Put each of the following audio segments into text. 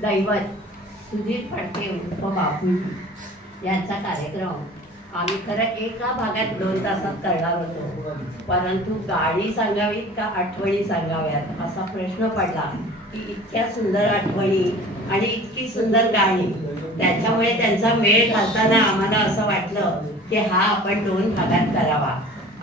दैवत सुधीर फडके उर्फ बापूजी यांचा कार्यक्रम आम्ही खरं एका भागात 2 तासात करणार होतो, परंतु गाणी सांगावीत का आठवणी सांगाव्यात असा प्रश्न पडला की इतक्या सुंदर आठवणी आणि इतकी सुंदर गाणी, त्याच्यामुळे त्यांचा मेळ घालताना आम्हाला असं वाटलं की हा आपण 2 भागात करावा.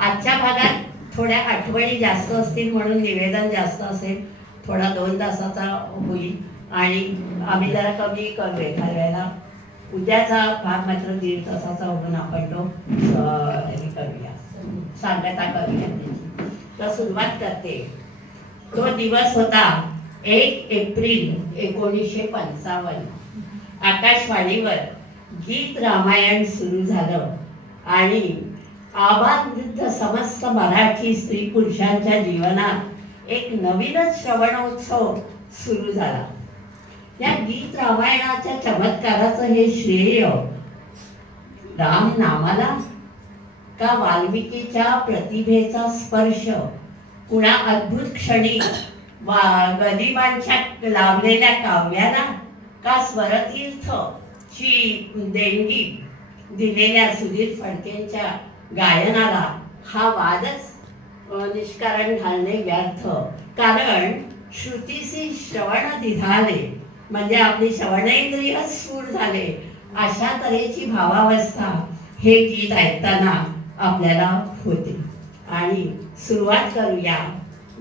आजच्या भागात थोड्या आठवणी जास्त असतील म्हणून निवेदन जास्त असेल, थोडा 2 तासाचा होईल आणि आम्ही जरा कमी करूया ठरवायला. उद्याचा भाग मात्र 1.5 तासाचा होऊन आपण तो हे करूया, सांगता करूया त्याची. तर सुरुवात करते. तो दिवस होता 1 एप्रिल 1955. आकाशवाणीवर गीत रामायण सुरू झालं आणि आबालवृद्ध समस्त मराठी स्त्री पुरुषांच्या जीवनात एक नवीनच श्रवणोत्सव सुरू झाला. या गीत रामायणाच्या चमत्काराचं हे श्रेय राम नामाला का वाल्मिकीच्या प्रतिभेचा स्पर्श, कुणा अद्भुत क्षणी गदिमांच्या लाभलेल्या काव्याला, का स्वरतीर्थची देणगी दिलेल्या सुधीर फडकेंच्या गायनाला, हा वादच निष्कारण घालणे व्यर्थ. कारण श्रुतीसी श्रवण दिधाले म्हणजे आपली श्रवणेंद्रिय सूर झाले, अशा तऱ्हेची भावावस्था हे गीत ऐकताना आपल्याला होते. आणि सुरुवात करूया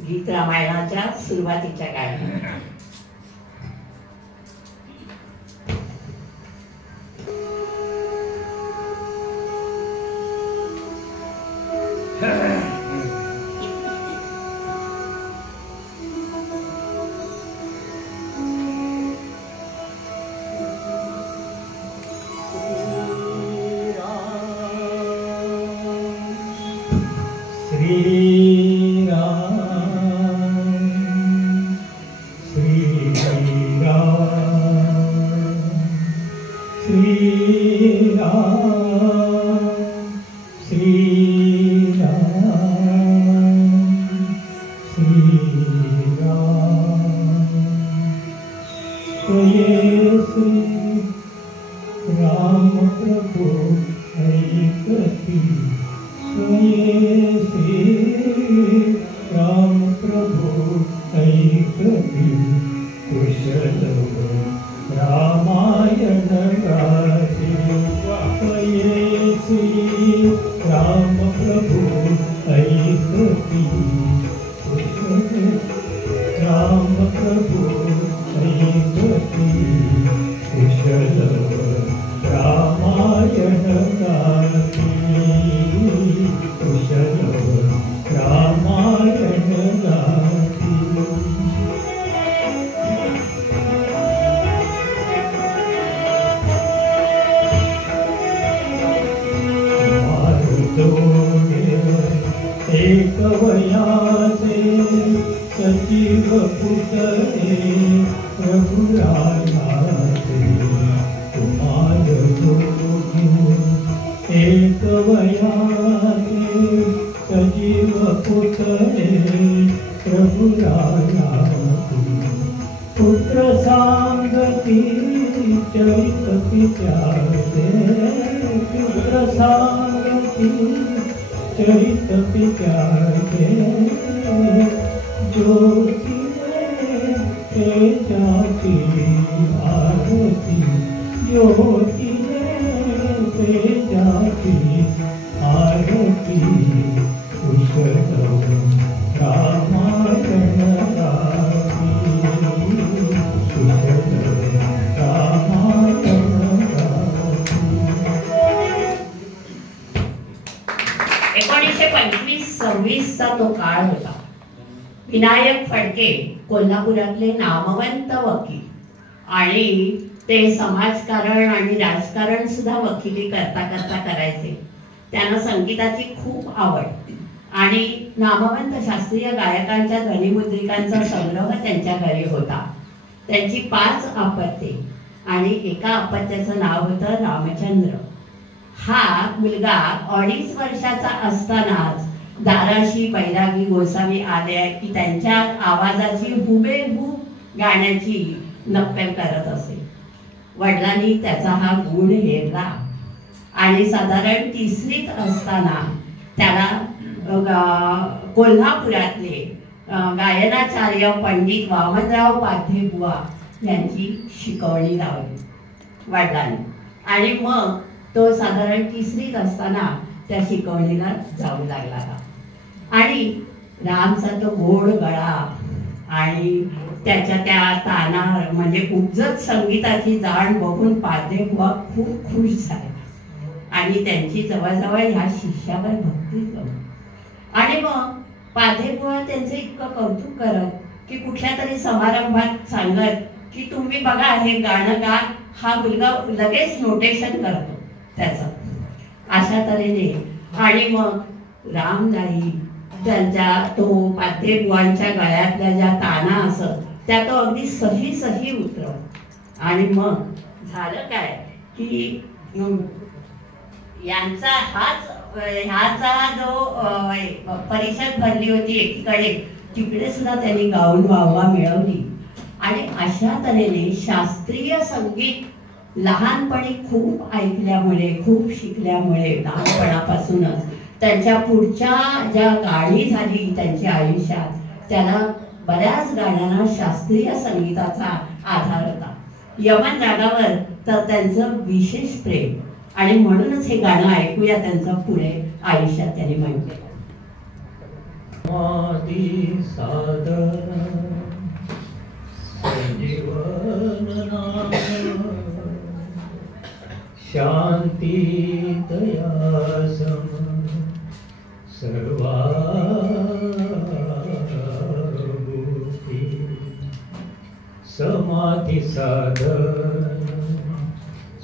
गीत रामायणाच्या सुरुवातीच्या गाण्यात. विनायक फडके कोल्हापुरातले नामवंत वकील आणि ते समाजकारण आणि राजकारण सुद्धा वकिली करता करता करायचे. त्यांना संगीताची खूप आवड आणि नामवंत शास्त्रीय गायकांच्या ध्वनिमुद्रिकांचा संग्रह त्यांच्या घरी होता. त्यांची 5 अपत्ये आणि एका अपत्याचं नाव होतं रामचंद्र. हा मुलगा 2.5 वर्षाचा असतानाच दाराशी बैरागी गोसावी आले की त्यांच्या आवाजाची हुबेहूब गाण्याची नक्कल करत असे. वडिलांनी त्याचा हा गुण हेरला आणि साधारण 3रीत असताना त्याला कोल्हापुरातले गायनाचार्य पंडित वामनराव पाध्येबुवा यांची शिकवणी लावली वडिलांनी. आणि मग तो साधारण 3रीत असताना त्या शिकवणीला जाऊ लागला. आणि रामचा तो गोड गळा आणि त्याच्या त्या ताना म्हणजे उपजत संगीताची जाण बघून पाध्येबुवा खूप खुश झाले आणि त्यांची जवळजवळ ह्या शिष्यावर भक्ती जमली. आणि मग पाध्येबुवा त्यांचं इतकं कौतुक करत की कुठल्या तरी समारंभात सांगत की तुम्ही बघा हे गाणं गा, हा मुलगा लगेच नोटेशन करतो त्याचं. अशा तऱ्हेने आणि मग रामदाई त्यांच्या तो पाध्येबुवांच्या गळ्यातल्या ज्या ताना असत त्या तो अगदी सही सही उतरव. आणि मग झालं काय की यांचा ह्याचा जो परिषद भरली होती एकीकडे, तिकडे सुद्धा त्यांनी गाऊन वाहवा मिळवली. आणि अशा तऱ्हेने शास्त्रीय संगीत लहानपणी खूप ऐकल्यामुळे खूप शिकल्यामुळे लहानपणापासूनच त्यांच्या पुढच्या ज्या गाणी झाली त्यांच्या आयुष्यात त्याला बऱ्याच गाण्यांना शास्त्रीय संगीताचा आधार होता. यमन रागावर तर त्यांचं विशेष प्रेम आणि म्हणूनच हे गाणं ऐकूया त्यांचं पुढे आयुष्यात त्यांनी म्हटले. शांती दया सर्वा समाधि साधन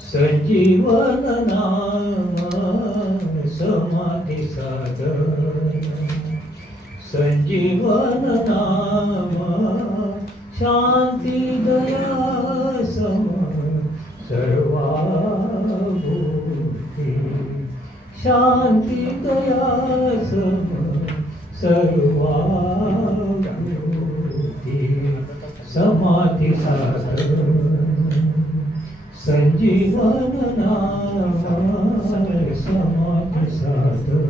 संजीवन नाम समाधि साधन संजीवन नाम शांति दया सम सर्वा शांति दया सम सर्वा समाधि साधन संजीवन नाम समाधि साधन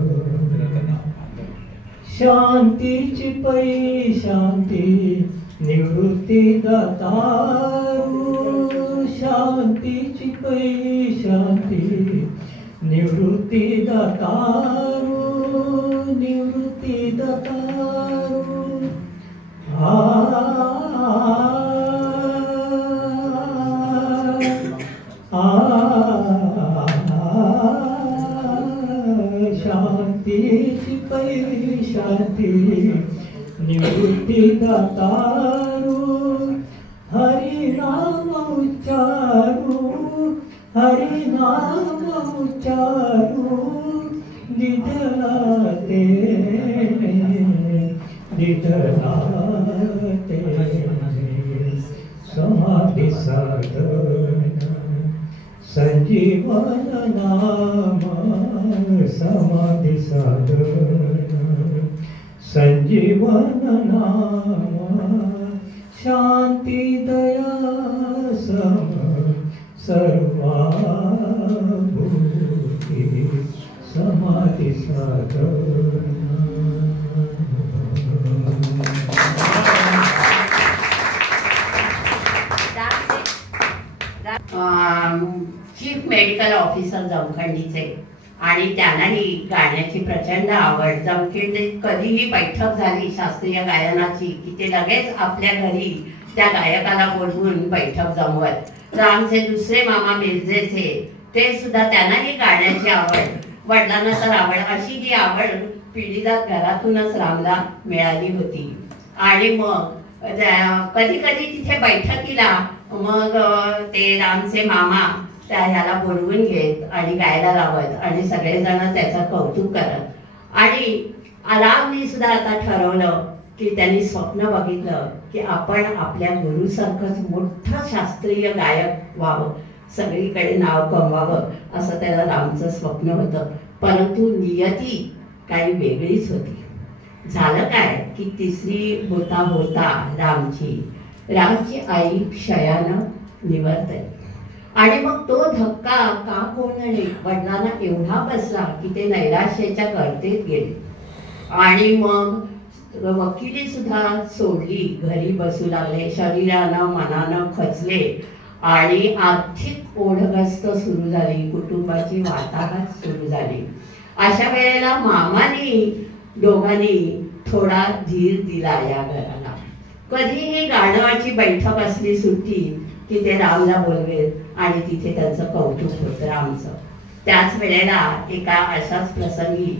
शांतीची पै शांती निवृत्ती दातारू शांतीची पै शांती निवृत्ती दातारू निवृत्ती दातारू शांतीची पै शांती निवृत्ती दातारू हरिनाम उच्चारू हरिनाम उच्चारू दिदलाते दिदलाते समाधि साधन संजीवन नाम समाधि साधन संजीवन नाम शांति दया सम सर्वा भूति समाधि साधन. चीफ मेडिकल ऑफिसर जमखंडीचे आणि त्यांनाही गाण्याची प्रचंड आवड. जमखंडीत कधीही बैठक झाली शास्त्रीय गायनाची की ते लगेच आपल्या घरी त्या गायकाला बोलवून बैठक जमवत. रामचे दुसरे मामा मिरजेचे ते सुद्धा त्यांनाही गाण्याची आवड. वडिलांना तर आवड, अशी ही आवड पिढीजात घरातूनच रामला मिळाली होती. आणि मग कधी कधी तिथे बैठकीला मग ते रामचे मामा त्या ह्याला बोलवून घेत आणि गायला लावत आणि सगळेजण त्याचं कौतुक करत. आणि रामने सुद्धा आता ठरवलं की त्यांनी स्वप्न बघितलं की आपण आपल्या गुरुसारखंच मोठं शास्त्रीय गायक व्हावं, सगळीकडे नाव कमवावं, असं त्याला रामचं स्वप्न होतं. परंतु नियती काही वेगळीच होती. झालं काय की 3री होता रामची रामची आई क्षयानं निवर्तली. आणि मग तो धक्का का कोणणे वडिलांना एवढा बसला की ते नैराश्याच्या गर्तेत गेले. आणि मग वकिली सुद्धा सोडली, घरी बसू लागले, शरीरानं मनानं खचले आणि आर्थिक ओढगस्त सुरू झाली, कुटुंबाची वाताहत सुरू झाली. अशा वेळेला मामानी दोघांनी थोडा धीर दिला या घराला. कधीही गाणवाची बैठक असली सुट्टी की ते रामला बोलवेत आणि तिथे त्यांचं कौतुक होतं रामचं. त्याच वेळेला एका अशाच प्रसंगी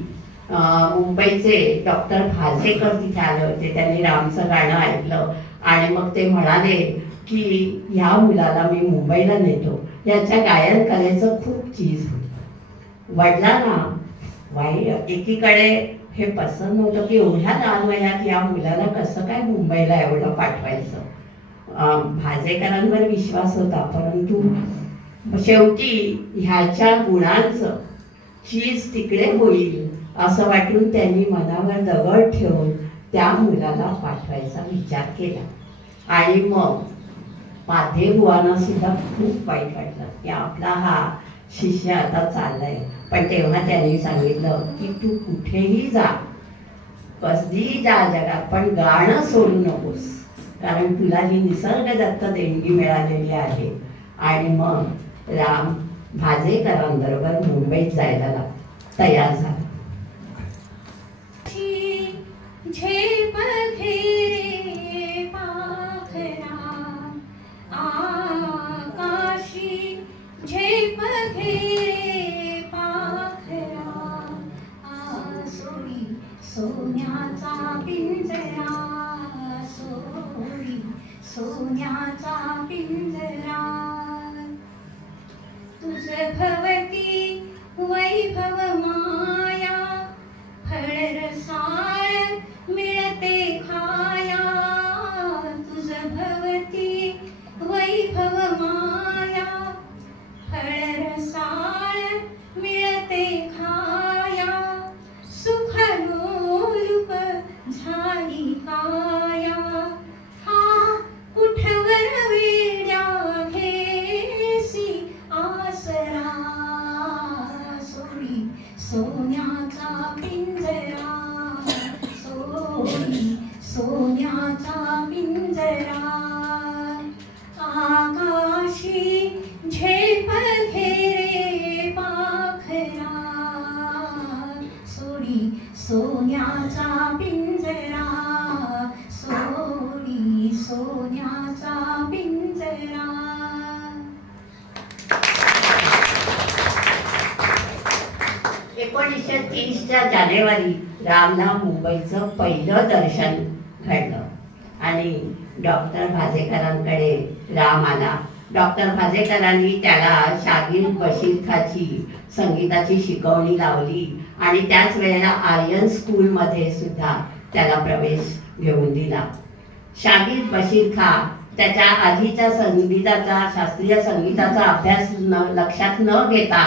मुंबईचे डॉक्टर भाजेकर तिथे आले होते. त्यांनी रामचं गाणं ऐकलं आणि मग ते म्हणाले की ह्या मुलाला मी मुंबईला नेतो, याच्या गायन कलेचं खूप चीज होतं. वडिलांना एकीकडे हे पसंत होतं की एवढ्या लहान वयात या मुलाला कसं काय मुंबईला एवढं पाठवायचं. भाजेकरांवर विश्वास होता, परंतु शेवटी ह्याच्या गुणांचं चीज तिकडे होईल असं वाटून त्यांनी मनावर दगड ठेवून त्या मुलाला पाठवायचा विचार केला. आणि मग पाधेबुवांना सुद्धा खूप वाईट वाटलं की आपला हा शिष्य आता चाललाय. पण तेव्हा त्यांनी सांगितलं की तू कुठेही जा, कधीही जा जगात, पण गाणं सोडू नकोस, कारण तुला ही निसर्गदत्त देणगी मिळालेली आहे. आणि मग राम भाजेकरांबरोबर मुंबईत जायला तयार झाला. झेप घेरे पाखरा आकाशी, झेप घेरे पाखरा सोडी सोन्याचा पिंजरा, सोडी सोन्याचा पिंजरा. तुझ भवती वैभव माया, फळ रसाळ मिळते खाया. तुझ भवती वैभव माया, फळ रसाळ मिळते खाया. सुखलोलुप झाली काया, हा कुठवर वेड्या घेसी आसरा. सोडी सोन्याचा पिंजरा, सोडी सोन्याचा पिंजरा. आकाशी झेप घेरे पाखरा, सोडी सोन्याचा पिंजरा, सोडी सोन्याचा पिंजरा. 1930च्या जानेवारी रामला मुंबईचं पहिलं दर्शन घडलं आणि डॉक्टर भाजेकरांकडे राम आला. डॉक्टर भाजेकरांनी त्याला शागिर बशीर खाची संगीताची शिकवणी लावली आणि त्याच वेळेला आर्यन स्कूलमध्ये सुद्धा त्याला प्रवेश घेऊन दिला. शागिर बशीर खा त्याच्या आधीच्या संगीताचा, शास्त्रीय संगीताचा अभ्यास लक्षात न घेता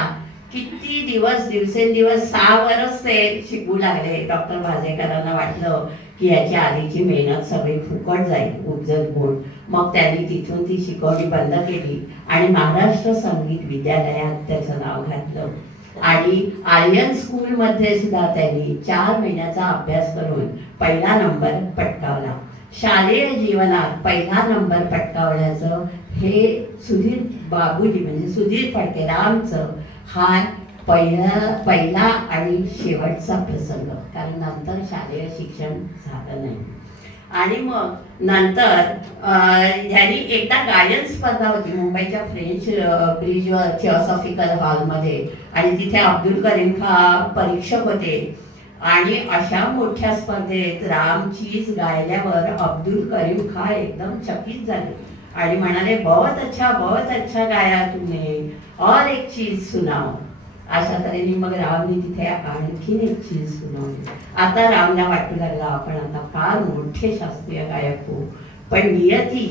किती दिवसेंदिवस 6 वर्ष ते शिकू लागले. डॉक्टर भाजेकरांना वाटलं की याची आधीची मेहनत सगळी फुकट जाईल, उपजत गुण. मग त्यांनी तिथून ती शिकवणी बंद केली आणि महाराष्ट्र संगीत विद्यालयात त्याचं नाव घातलं. आणि आर्यन स्कूलमध्ये सुद्धा त्यांनी 4 महिन्याचा अभ्यास करून पहिला नंबर पटकावला. शालेय जीवनात पहिला नंबर पटकावण्याचं हे सुधीर बाबूजी म्हणजे सुधीर फडके रामचं हा पहिला आणि शेवटचा प्रसंग, कारण नंतर शालेय शिक्षण झालं नाही. आणि मग नंतर ह्यांनी एकदा गायन स्पर्धा होती मुंबईच्या फ्रेंच ब्रिजवर थिओसॉफिकल हॉलमध्ये आणि तिथे अब्दुल करीम खा परीक्षक होते. आणि अशा मोठ्या स्पर्धेत रामचीज गायल्यावर अब्दुल करीम खा एकदम चकित झाले आणि म्हणाले, बहुत अच्छा गाया तुमने, और एक चीज सुनाओ. अशा तऱ्हेने मग रामने तिथे आणखीन एक चीज सुनावली. आता रामला वाटू लागला आपण आता फार मोठे शास्त्रीय गायक हो, पण नियती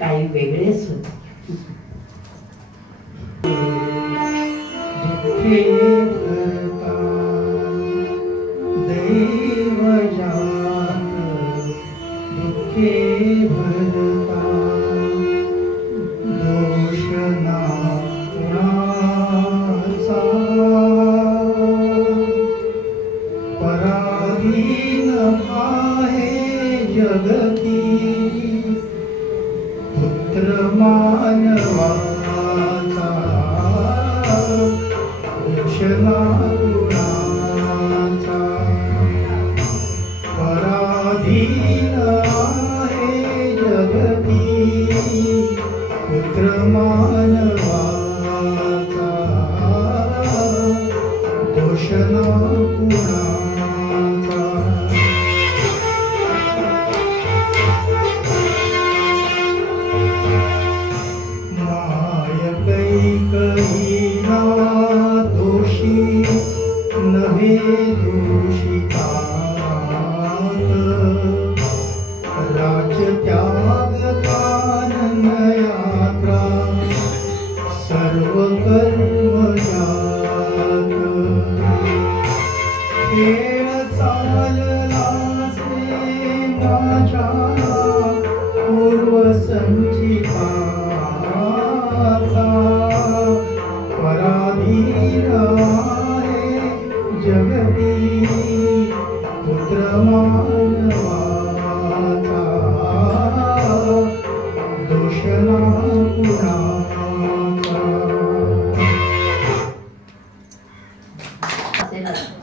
काही वेगळेच होते. दैव जात दुखे भरता पुत्र मानवाचा घोषणा कुणाचा पराधीन आहे जगती पुत्र मानवाचा घोषणा कुणाचा नवे दूषितात राजत्याग कानन यात्रा सर्व कर्म जात खेळ चालला से माझ्या पूर्व संचिताचा पराधीन जगती पुत्र मानवाचा दोषणा कुणाचा.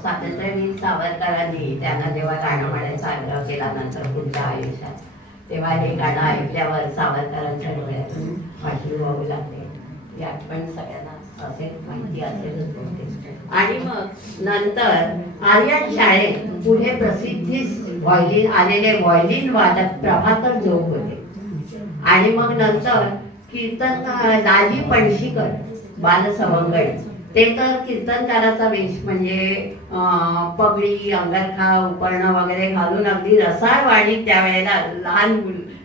स्वातंत्र्यवीर सावरकरांनी त्यांना जेव्हा गाणं म्हणायचा आग्रह केला नंतर पुढच्या आयुष्यात, तेव्हा हे गाणं ऐकल्यावर सावरकरांच्या डोळ्यातून अश्रू वाहू लागले. ही आठवण सगळ्यांना असेल, माहिती असेलच बहुतेक. आणि मग नंतर आर्यन शाळेत पुढे प्रसिद्धीस आलेले व्हायोलिन वादक प्रभाकर जोग होते. आणि मग नंतर कीर्तन दाजी पणशीकर बालसवंगडी, ते तर कीर्तनकाराचा वेश म्हणजे पगडी अंगरखा उपरणं वगैरे घालून अगदी रसाळ वाणीत त्यावेळेला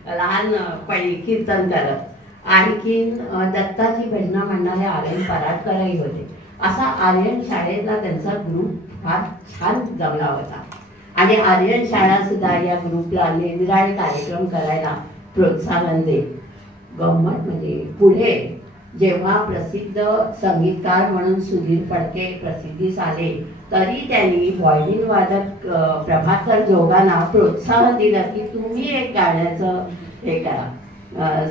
लहानपणी कीर्तन करत. आणखीन दत्ताची भजनं म्हणणारे आर्यन पराडकरही होते. असा आर्यन शाळेतला त्यांचा ग्रुप फार छान जमला होता. आणि आर्यन शाळा सुद्धा या ग्रुपला निरनिराळे कार्यक्रम करायला प्रोत्साहन देत. गंमत म्हणजे पुढे जेव्हा प्रसिद्ध संगीतकार म्हणून सुधीर फडके प्रसिद्धीस आले, तरी त्यांनी व्हायोलिन वादक प्रभाकर जोगांना प्रोत्साहन दिलं की तुम्ही एक गाण्याचं हे करा,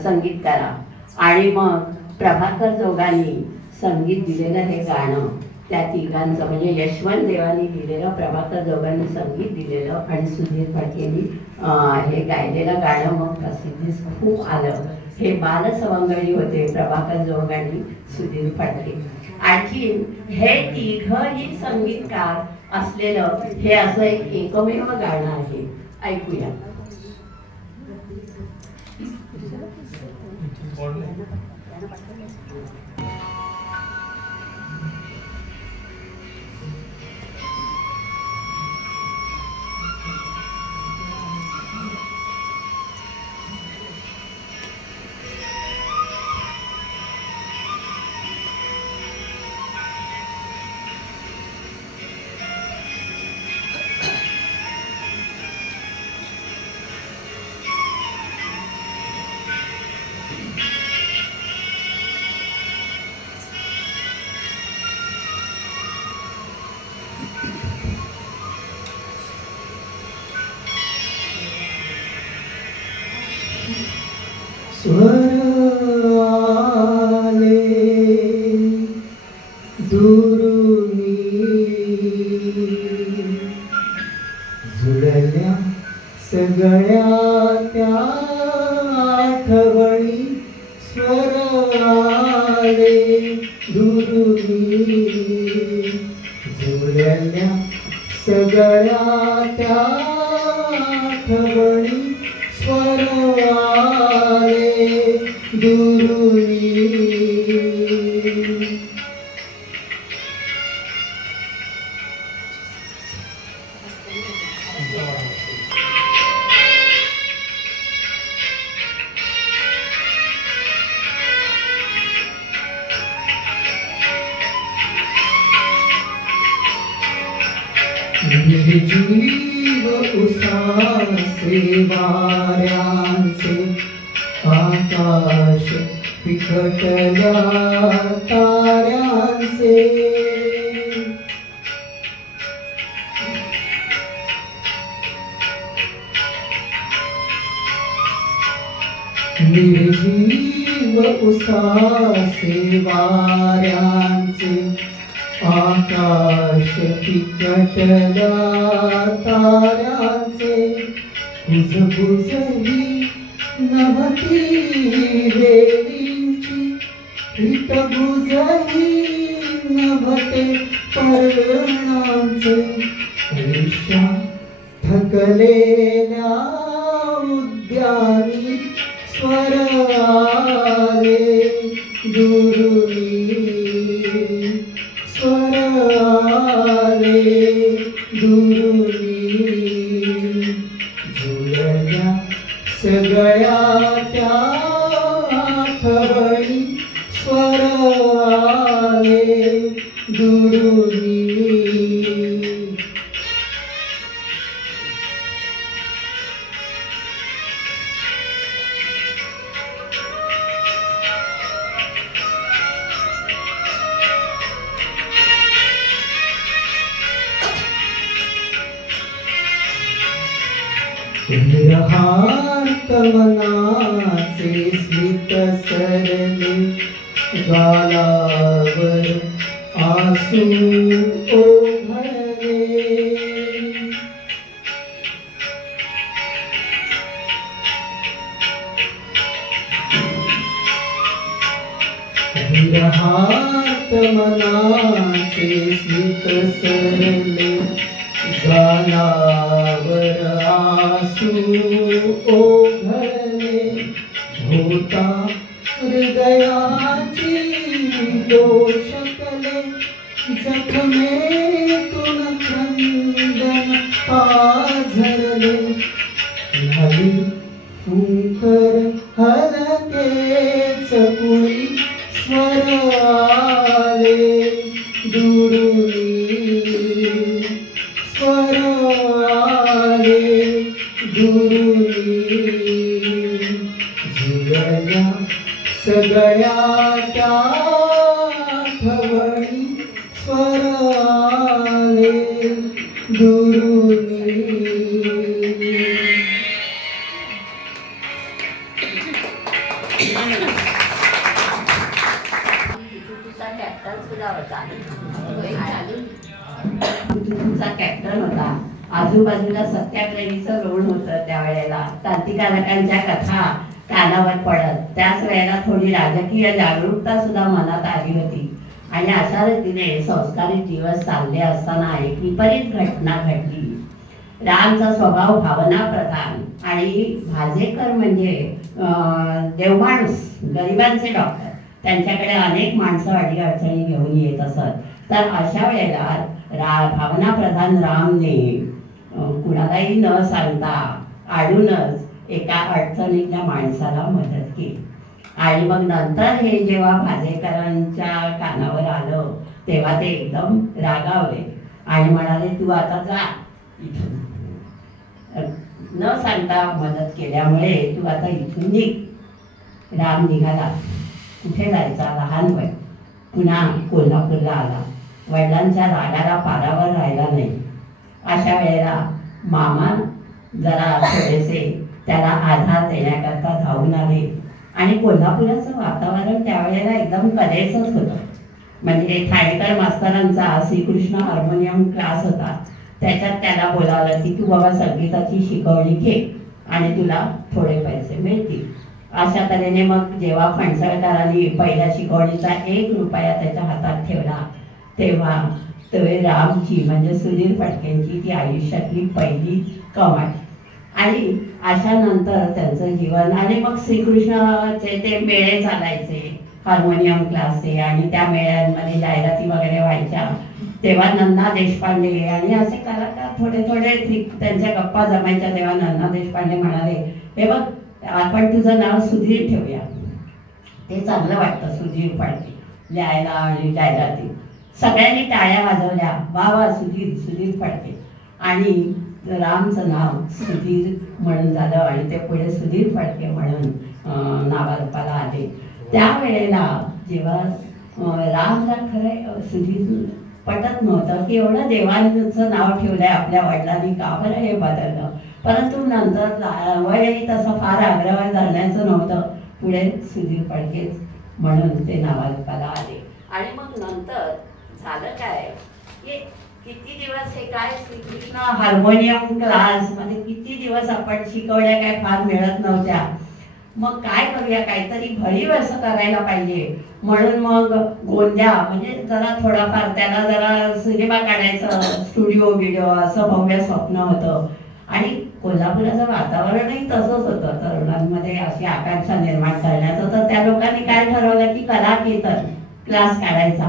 संगीत करा. आणि मग प्रभाकर जोगांनी संगीत दिलेलं हे गाणं त्या तिघांचं म्हणजे यशवंत देवानी लिहिलेलं, प्रभाकर जोगांनी संगीत दिलेलं आणि सुधीर फडकेंनी हे गायलेलं गाणं मग प्रसिद्धीस खूप आलं. हे बालसवंगडी होते, प्रभाकर जोग आणि सुधीर फडके. आणखी हे तिघही संगीतकार असलेलं हे असं एक एकमेव गाणं आहे. ऐकूया. स्वर आले दुरुनी जुळल्या सगळ्या त्या आठवणी. स्वर आले दुरुनी जुळल्या सगळ्या त्या आठवणी. स्वर आले दुरुनी. निर्जीव उसासे वाऱ्यांचे आकाश फिकटल्या ताऱ्यांचे. निर्जीव व उसासे वाऱ्यांचे आकाश फिकटल्या ताऱ्यांचे कुजबुजही नव्हती वेलींची हितबुजही नव्हते पर्णांचे रेषा थकलेल्या उद्यानी स्वर आले दुरुनी स्वर आले दुरुनी जुळल्या सगळ्या त्या आठवणी स्वर आले दुरुनी विरहार्थ मनाचे स्मित सरले गालावर आसू ओघळले विरहार्थ मनाचे स्मित सरले गालावर आसू ओघळले होता हृदयाची दोषकले जखमेतून क्रंदन पाझरले झाली फुंकर हलकेच कुणी स्वर आले दुरुनी स्वर आले दुरुनी जुळल्या सगळ्या त्या आठवणी स्वर आले दुरुनी कॅप्टन होता. आजूबाजूला सत्याग्रहीचं रोड होतं त्यावेळेला. क्रांतिकारकांच्या कथा कानावर पडत. त्याच वेळेला थोडी राजकीय जागरूकता सुद्धा मनात आली होती. आणि अशा रीतीने संस्कारित दिवस चालले असताना एक विपरीत घटना घडली. रामचा स्वभाव भावना प्रधान आणि भाजेकर म्हणजे देवमाणूस, गरिबांचे डॉक्टर. त्यांच्याकडे अनेक माणसं अडीअडचणी घेऊन येत असत. तर अशा वेळेला भावना प्रधान रामने कुणालाही न सांगता आडूनच एका अडचणीतल्या माणसाला मदत केली. आणि मग नंतर हे जेव्हा भाजेकरांच्या कानावर आलं तेव्हा ते एकदम रागावले आणि म्हणाले, तू आता जा इथून. न सांगता मदत केल्यामुळे तू आता इथून निघ. राम निघाला. कुठे जायचा? लहान वय. पुन्हा कोल्हापूरला आला. वडिलांच्या रागाला पारावर राहिला नाही. अशा वेळेला मामा जरा थोडेसे त्याला आधार देण्याकरता धावून आले. आणि कोल्हापुराचं वातावरण त्यावेळेला एकदम कलेचंच होतं. म्हणजे ठाणेकर मास्तरांचा श्रीकृष्ण हार्मोनियम क्लास होता. त्याच्यात त्याला बोलावलं की तू बाबा संगीताची शिकवणी घे आणि तुला थोडे पैसे मिळतील. अशा तऱ्हेने मग जेव्हा फणसळकरांनी पहिल्या शिकवणीचा 1 रुपया त्याच्या हातात ठेवला तेव्हा ते रामची म्हणजे सुधीर फडकेंची ती आयुष्यातली पहिली कमाई. आणि अशा नंतर त्यांचं जीवन. आणि मग श्रीकृष्णाचे ते मेळे चालायचे हार्मोनियम क्लासचे आणि त्या मेळ्यांमध्ये जाहिराती वगैरे व्हायच्या. तेव्हा नन्ना देशपांडे आणि असे कलाकार थोडे थोडे त्यांच्या गप्पा जमायच्या. तेव्हा नन्ना देशपांडे म्हणाले, हे बघ आपण तुझं नाव सुधीर ठेवूया. ते चांगलं वाटतं सुधीर फडके लिहायला आणि जाहिराती. सगळ्यांनी टाळ्या वाजवल्या. वा वा सुधीर सुधीर फडके. आणि रामचं नाव सुधीर म्हणून झालं आणि ते पुढे सुधीर फडके म्हणून नावारूपाला आले. त्यावेळेला जेव्हा रामला खरं सुधीर पटत नव्हतं की एवढं देवांचं नाव ठेवलंय आपल्या वडिलांनी, का बरं हे बदललं. परंतु नंतर वयही तसं फार आग्रह धरण्याचं नव्हतं. पुढे सुधीर फडकेच म्हणून ते नावारूपाला आले. आणि मग नंतर झालं काय की किती दिवस हे काय श्रीकृष्ण हार्मोनियम क्लासमध्ये किती दिवस आपण शिकवल्या काय फार मिळत नव्हत्या. मग काय करूया, काहीतरी भरीव असं करायला पाहिजे म्हणून मग गोंद्या म्हणजे जरा थोडाफार त्याला जरा सिनेमा काढायचं, स्टुडिओ व्हिडिओ असं भव्य स्वप्न होतं. आणि कोल्हापुराचं वातावरणही तसंच होतं, तरुणांमध्ये अशी आकांक्षा निर्माण करण्याचं. तर त्या लोकांनी काय ठरवलं की कलाकेतन क्लास काढायचा.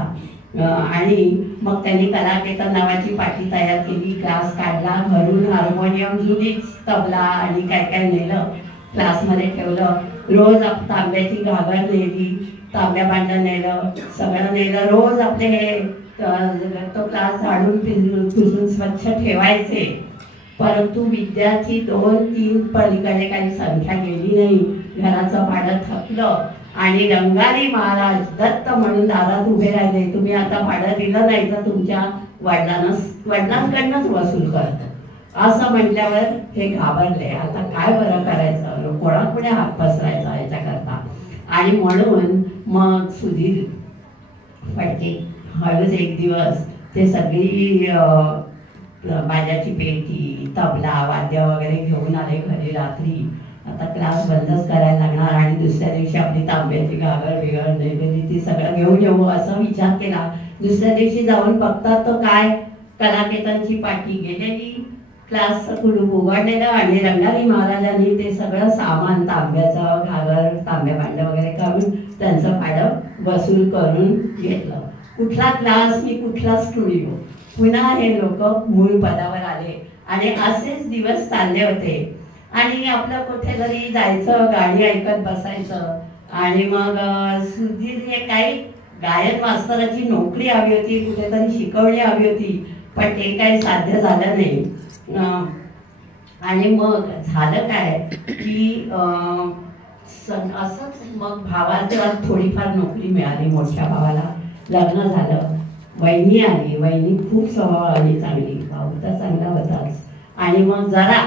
आणि मग त्यांनी कलाकेतन नावाची पाटी तयार केली, क्लास काढला, घरून हार्मोनियम, जुनीच तबला आणि काय काय नेलं, क्लासमध्ये ठेवलं. रोज तांब्याची घागर नेली, तांब्या भांडं नेलं, सगळं नेलं. रोज आपले हे तो क्लास झाडून पुसून स्वच्छ ठेवायचे. परंतु विद्यार्थी 2-3 पलीकडे काही संख्या गेली नाही. घराचं भाडं थकलं आणि रंगारी महाराज दत्त म्हणून दारात उभे राहिले. तुम्ही आता भाडं दिलं नाही तर तुमच्या वडिलांकडनंच वसूल करतो असं म्हटल्यावर हे घाबरले. आता काय बरं करायचं, कोणापुढे हात पसरायचा याच्याकरता. आणि म्हणून मग सुधीर फडके हळूच एक दिवस ते सगळी बाजाची पेटी, तबला, वाद्य वगैरे घेऊन आले घरी रात्री. आता क्लास बंदच करायला लागणार आणि दुसऱ्या दिवशी आपली तांब्याची घागर बिगर नेलेली ती सगळं घेऊन येऊ असा विचार केला. दुसऱ्या दिवशी जाऊन बघतात तो काय कलाकेतनची पाटी गेलेली, क्लासचं कुलूप उघडलेलं आणि रंगारी महाराजांनी ते सगळं सामान तांब्याचं घागर, तांब्या भांडं वगैरे काढून त्यांचं भाडं वसूल करून घेतलं. कुठला क्लास की कुठला स्टुडिओ, पुन्हा हे लोक मूळ पदावर आले. आणि असेच दिवस चालले होते. आणि आपलं कुठेतरी जायचं, गाणी ऐकत बसायचं. आणि मग सुधीर हे काही गायन मास्तराची नोकरी हवी होती, कुठेतरी शिकवणी हवी होती, पण ते काही साध्य झालं नाही. आणि मग झालं काय की असंच मग भावाला थोडीफार नोकरी मिळाली. मोठ्या भावाला लग्न झालं, वहिनी आली. वहिनी खूप स्वभाव आली चांगली, भाऊ तर चांगला होताच. आणि मग जरा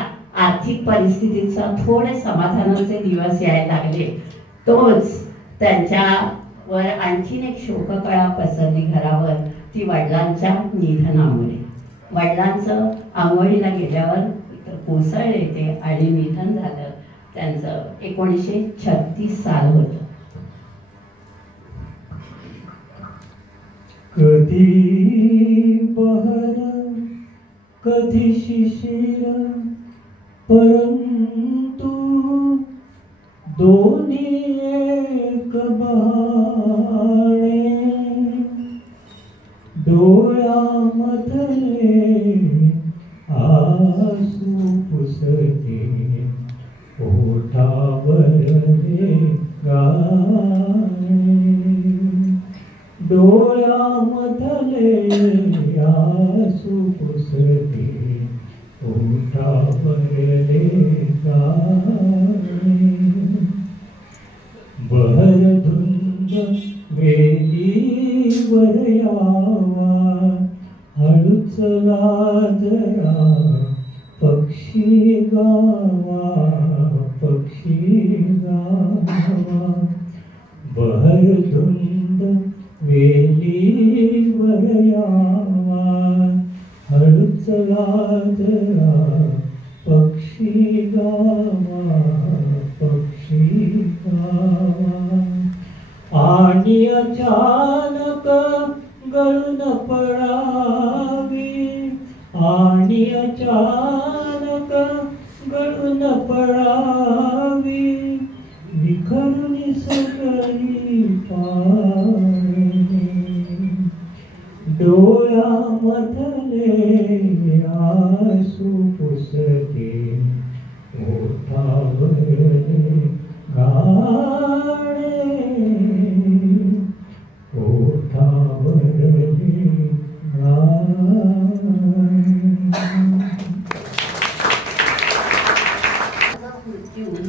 आर्थिक परिस्थितीचा थोडे समाधानाचे दिवस यायला लागले. तोच त्यांच्यावर आणखीन एक शोककळा पसरली घरावर, ती वडिलांच्या निधनामुळे. वडिलांचं आंघोळीला गेल्यावर कोसळ येते आणि निधन झालं त्यांचं. 1936 साल होतं. कधी बहर कधी शिशिर, परंतु दोन्ही एक बहाणे. डोळ्यामधले आसू पुसते, ओठावरले गाणे. डोळ्यामधले आसू पुसते, ओठावरले गाणे. बहरधुंद वेलीवर यावा, हळूचला जरा पक्षी गावा, पक्षी गावा. बहरधुंद वेलीवर यावा, हळूचला जरा पक्षी गावा, पक्षी गावा. आणि अचानक गळून पडावी, आणि अचानक गळून पडावी. विखरुनी सगळी पाने, डोळ्यामधले आसू पुसते, ओठावरले गाणे, ओठावरले गाणे.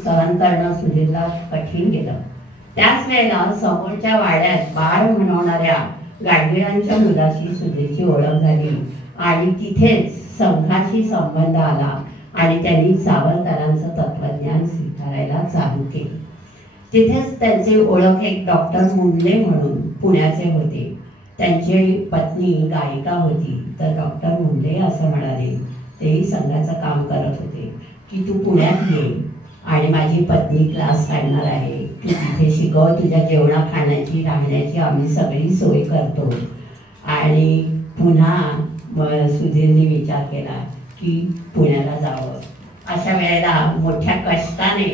सहन करणं सुधीरला कठीण गेलं. त्याच वेळेला समोरच्या वाड्यात बाळ म्हणवणाऱ्या गाडगिळांच्या मुलाशी सुधीरची ओळख झाली आणि तिथेच संघाशी संबंध आला आणि त्यांनी सावरकरांचं तत्वज्ञान स्वीकारायला चालू केले. तिथेच त्यांची ओळख एक डॉक्टर मुंडले म्हणून पुण्याचे होते. त्यांची पत्नी गायिका होती. तर डॉक्टर मुंडले असं म्हणाले, तेही संघाचं काम करत होते, की तू पुण्यात ये आणि माझी पत्नी क्लास काढणार आहे, तू तिथे शिकव, तुझ्या जेवणा खाण्याची राहण्याची आम्ही सगळी सोय करतो. आणि पुन्हा सुधीरने विचार केला की पुण्याला जावं. अशा वेळेला मोठ्या कष्टाने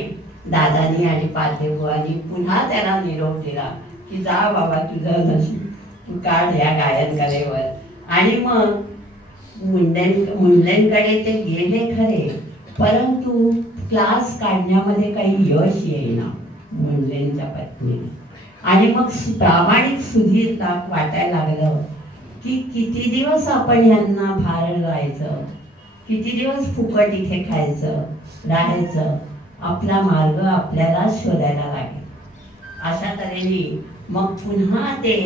दादानी आणि पातेबुवांनी पुन्हा त्याला निरोप दिला की जा बाबा, तुझं नशीब तू काढ या गायन कलेवर. आणि मग मुंडलेंकडे ते गेले खरे, परंतु क्लास काढण्यामध्ये काही यश येईना मुंडलेंच्या पत्नीने. आणि मग प्रामाणिक सुधीरला वाटायला लागलं की किती दिवस आपण यांना भार लावायचं, किती दिवस फुकट इथे खायचं राहायचं, आपला मार्ग आपल्याला शोधायला लागेल. अशा तऱ्हेने मग पुन्हा ते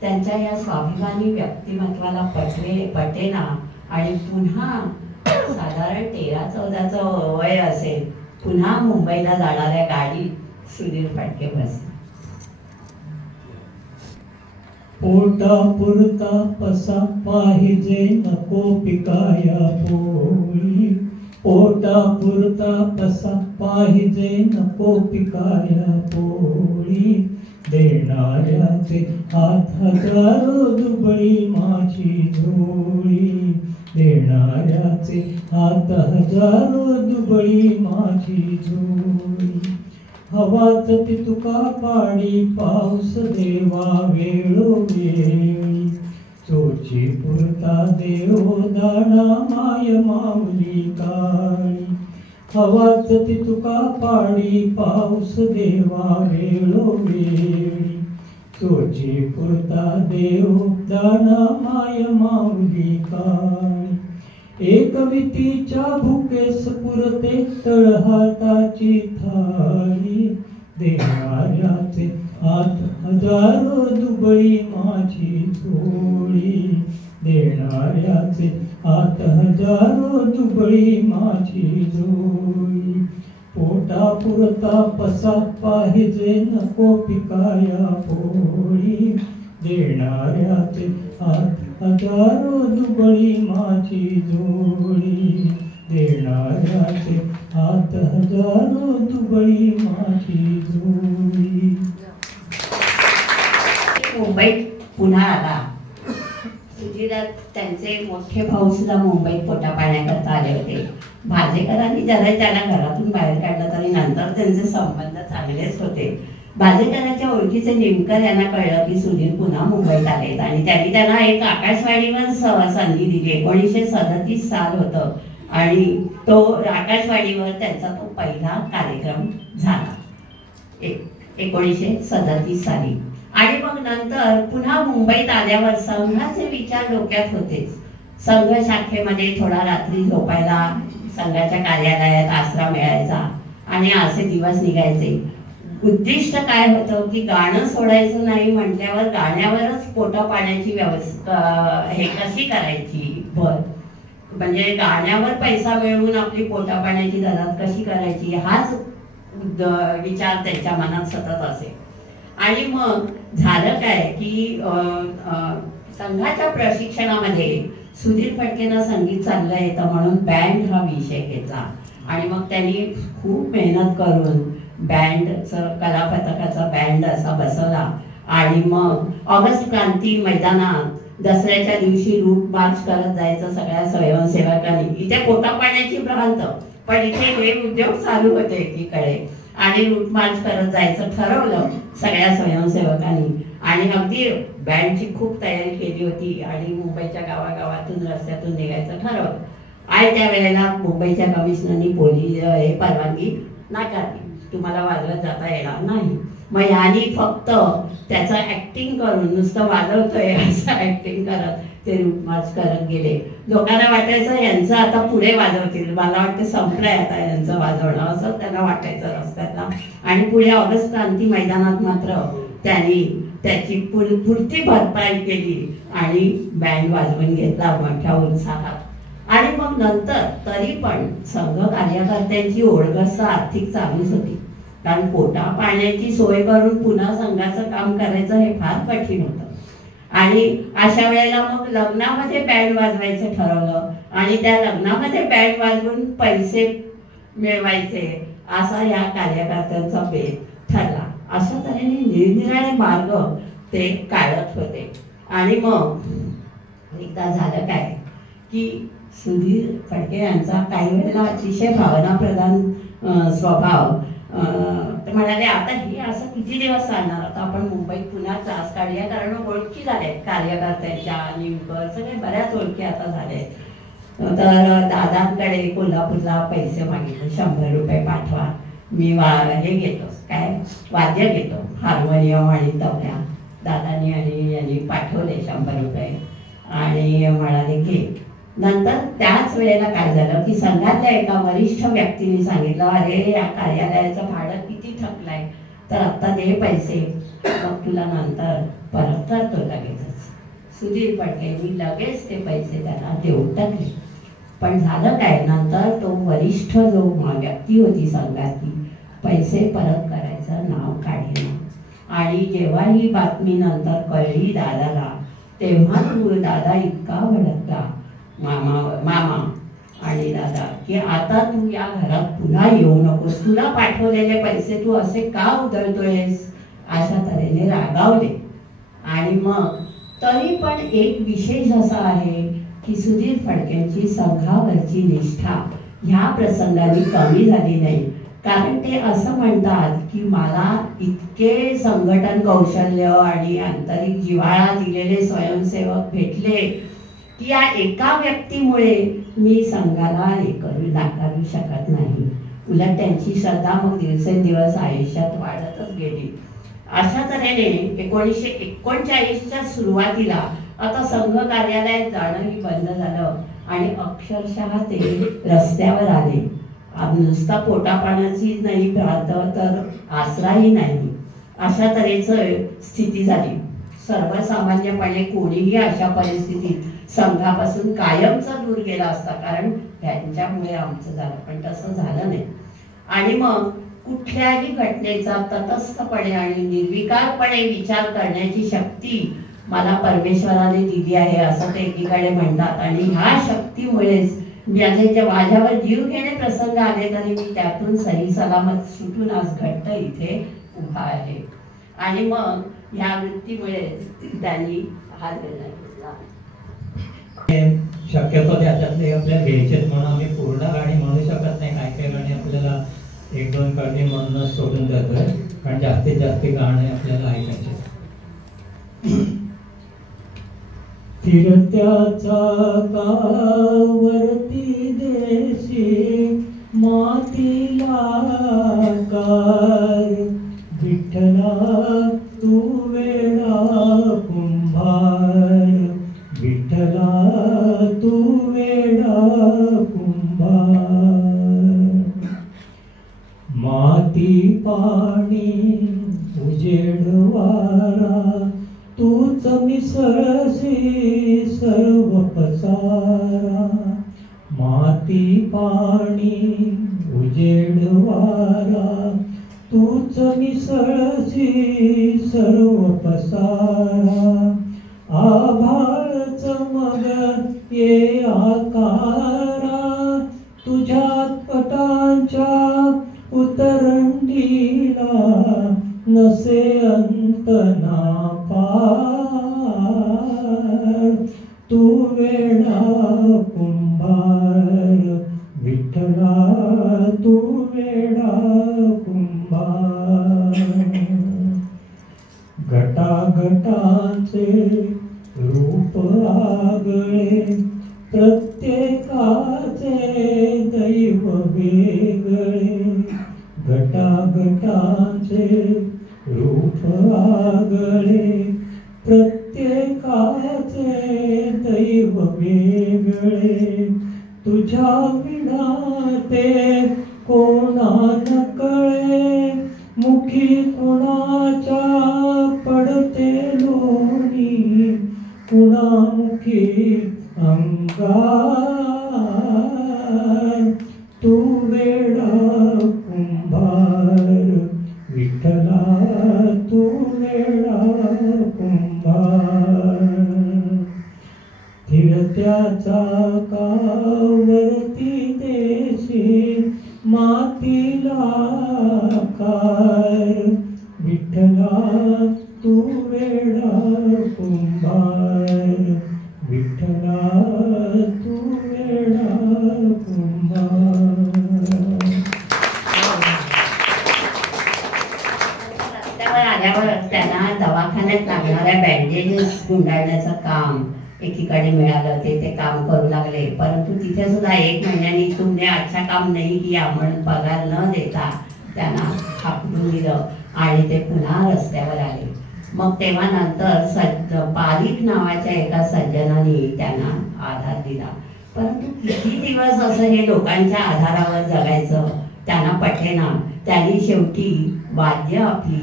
त्यांच्या या स्वाभिमानी व्यक्तिमत्वाला पटेना आणि पुन्हा साधारण 13-14चं वय असेल, पुन्हा मुंबईला जाणाऱ्या गाडीत सुधीर फडके बसले. पोटा पुरता पसा पाहिजे नको पिकाया पोळी, पोटा पुरता पसा पाहिजे नको पिकाया पोळी, देणाऱ्याचे हात हजारो दुबळी माझी झोळी, देणाऱ्याचे हात हजारो दुबळी माझी झोळी. हवाच ती तुका पाडी पाऊस देवा वेळोवेळी, चोची पुरता देव दाणा माय माऊली काळी. हवाच ती तुका पाडी पाऊस देवा वेळोवेळी, चोची पुरता देव दाणा माय माऊली काळी. एक वितीच्या भुकेस पुरते तळहाताची थाळी, देणाऱ्याचे हात हजारो दुबळी माझी झोळी, देणाऱ्याचे हात हजारो दुबळी माझी झोळी. पोटा पुरता पसा पाहिजे नको पिकाया पोळी, देणाऱ्याचे हात हजारो दुबळी माझी झोळी, देणाऱ्याचे हात हजारो दुबळी माझी झोळी. मुंबईत पुन्हा आला. सुधीरात त्यांचे मोठे भाऊ सुद्धा मुंबईत पोटा पाण्याकरता आले होते. भाजेकरांनी जरा त्याला घरातून बाहेर काढलं तरी नंतर त्यांचे संबंध चांगलेच होते. भाजेकरांच्या ओळखीचे निमकर यांना कळलं की सुधीर पुन्हा मुंबईत आलेत आणि त्यांनी त्यांना एक आकाशवाणीवर संधी दिली. 1937 साल होतं आणि तो आकाशवाणीवर त्यांचा तो पहिला कार्यक्रम झाला 1937 साली. आणि मग नंतर पुन्हा मुंबईत आल्यावर संघाचे विचार डोक्यात होतेच. संघ शाखेमध्ये थोडा रात्री झोपायला संघाच्या कार्यालयात आसरा मिळायचा आणि असे दिवस निघायचे. उद्दिष्ट काय होतं की गाणं सोडायचं नाही म्हटल्यावर गाण्यावरच पोटा पाण्याची व्यवस्था हे कशी करायची, म्हणजे गाण्यावर पैसा मिळवून आपली पोटा पाण्याची दरात कशी करायची हाच विचार त्यांच्या मनात सतत असे. आणि मग झालं काय की संघाच्या प्रशिक्षणामध्ये सुधीर फडकेंना संगीत चांगलं येतं म्हणून बँड हा विषय घेतला आणि मग त्यांनी खूप मेहनत करून बँडचं कलापथकाचा बँड असा बसवला. आणि मग ऑगस्ट क्रांती मैदानात दसऱ्याच्या दिवशी रूट मार्च करत जायचं सगळ्या स्वयंसेवकांनी. इथे पोटा पाण्याची भ्रांत, पण इथे हे उद्योग चालू होते एकीकडे आणि रूट मार्च करत जायचं ठरवलं सगळ्या स्वयंसेवकांनी. आणि अगदी बँडची खूप तयारी केली होती आणि मुंबईच्या गावागावातून रस्त्यातून निघायचं ठरवलं. आणि त्या वेळेला मुंबईच्या कमिशनरनी परवानगी नाकारली, तुम्हाला वाजवत जाता येणार नाही. मग ह्यानी फक्त त्याचं ऍक्टिंग करून नुसतं वाजवतोय असं ऍक्टिंग करत ते रूट मार्च करत गेले. लोकांना वाटायचं यांचं आता पुढे वाजवतील, मला वाटतं संपलंय आता यांचं वाजवणं असं त्यांना वाटायचं रस्त्यातला. आणि पुढे ऑगस्ट क्रांती मैदानात मात्र त्यांनी त्याची पुरती भरपाई केली आणि बँड वाजवून घेतला मोठ्या उत्साहात. आणि मग नंतर तरी पण संघ कार्यकर्त्यांची ओळगस्त आर्थिक चालूच होती. कारण पोटा पाण्याची सोय करून पुन्हा संघाचं काम करायचं हे फार कठीण होतं. आणि अशा वेळेला मग लग्नामध्ये बँड वाजवायचं ठरवलं आणि त्या लग्नामध्ये बँड वाजवून पैसे मिळवायचे असा या कार्यकर्त्यांचा बेत ठरला. अशा तऱ्हेने निरनिराळे मार्ग ते काढत होते. आणि मग एकदा झालं काय की सुधीर फडके यांचा काही वेळेला अतिशय भावनाप्रधान स्वभाव. ते म्हणाले आता हे असं किती दिवस चालणार, आता आपण मुंबईत पुन्हा त्रास काढूया, कारण ओळखी झाल्यात कार्यकर्त्यांच्या, निमकर सगळे बऱ्याच ओळखी आता झाल्यात. तर दादांकडे कोल्हापूरला पैसे मागितले, 100 रुपये पाठवा, मी हे घेतो, काय वाद्य घेतो, हार्मोनियम आणि तबला. दादांनी आणि यांनी पाठवले 100 रुपये आणि म्हणाले घे. नंतर त्याच वेळेला काय झालं की संघातल्या एका वरिष्ठ व्यक्तीने सांगितलं, अरे या कार्यालयाचं भाडं किती थकलंय, तर आत्ता दे पैसे, मग तुला नंतर परत करतो लगेचच. सुधीर फडके मी लगेच ते पैसे त्याला देऊन टाकले. पण झालं काय, नंतर तो वरिष्ठ जो व्यक्ती होती संघातली पैसे परत करायचं नाव काढेना. आणि जेव्हा ही बातमी नंतर कळली दादाला, तेव्हा दादा इतका भडकला, मामा आणि दादा, की आता तू या घरात पुन्हा येऊ नकोस, तुला पाठवलेले पैसे तू असे का उधळतोयस, अशा तऱ्हेने रागावले. आणि मग तरी पण एक विशेष असा आहे की सुधीर फडकेंची संघावरची निष्ठा ह्या प्रसंगाने कमी झाली नाही. कारण ते असं म्हणतात की मला इतके संघटन कौशल्य आणि आंतरिक जिव्हाळा दिलेले स्वयंसेवक भेटले की या एका व्यक्तीमुळे मी संघाला हे नाकारू शकत नाही. उलट त्यांची श्रद्धा मग दिवसेंदिवस आयुष्यात वाढतच गेली. अशा तऱ्हेने 1939च्या सुरुवातीला आता संघ कार्यालयात जाणंही बंद झालं आणि अक्षरशः ते रस्त्यावर आले. नुसता पोटापाण्याची नाही तर आसराही नाही, अशा तऱ्हेचं स्थिती झाली. सर्वसामान्यपणे कोणीही अशा परिस्थितीत संघापासून कायमचा दूर गेला असता, कारण त्यांच्यामुळे आमचं झालं, पण तसं झालं नाही. आणि मग कुठल्याही घटनेचा तटस्थपणे आणि निर्विकारपणे विचार करण्याची शक्ती मला परमेश्वराने दिली आहे असं ते एकीकडे म्हणतात. आणि ह्या शक्तीमुळेच माझ्यावर जीव घेणे प्रसंग आले तरी मी त्यातून सही सलामत सुटून आज घट्ट इथे उभा आहे. आणि मग ह्या वृत्तीमुळे त्यांनी हा निर्णय घेतला. शक्यतो त्याच्यातले आपल्याला घ्यायचे म्हणून आम्ही पूर्ण गाणी म्हणू शकत नाही. काही काही गाणी आपल्याला 1-2 गाणी म्हणूनच सोडून जातोय, कारण जास्तीत जास्त गाणे आपल्याला ऐकायचे. फिरत्याचा कावरती देशी मातीला कार, विठ्ठला तू वेडा कुंभार, विठ्ठला तू वेडा कुंभार. माती पाणी उजेड वारा तूच मिसळशी सर्व पसारा. माती पाणी उजेड वारा तूच मिसळशी सर्व पसारा. आभाळ चमग ये आकारा तुझ्यात पटांच्या उतरंडीला, नसे अंत ना पार. तू वेडा कुंभार, विठ्ठला तू वेडा कुंभार. घटाघटाचे रूप आगळे प्रत्येकाचे दैव वेगळे. घटाघटाचे रूप आगळे प्रत्येकाचे दैव वेगळे. तुझ्या विना ते कोणा न कळे, मुखी कुणाच्या पडते लोणी, कुणामुखी अंगार. तू वेडा कुंभार, चाकावरती देशी मातीला कार, विठ्ठला तू वेडा कुंभार, विठ्ठला तू वेडा कुंभार. रस्त्यावर आल्यावर त्यांना दवाखान्यात लागणाऱ्या बँडेजेस गुंडाळण्याचं काम एकीकडे मिळालं. ते काम करू लागले. परंतु तिथे सुद्धा 1 महिन्यानी तुमने अच्छा काम नाही किया म्हणून पगार न देता त्यांना हाकलून दिलं आणि ते पुन्हा रस्त्यावर आले. मग तेव्हा नंतर पारिक नावाच्या एका सज्जनाने त्यांना आधार दिला. परंतु किती दिवस असं हे लोकांच्या आधारावर जगायचं त्यांना पटेना. त्यांनी शेवटी वाद्य आपली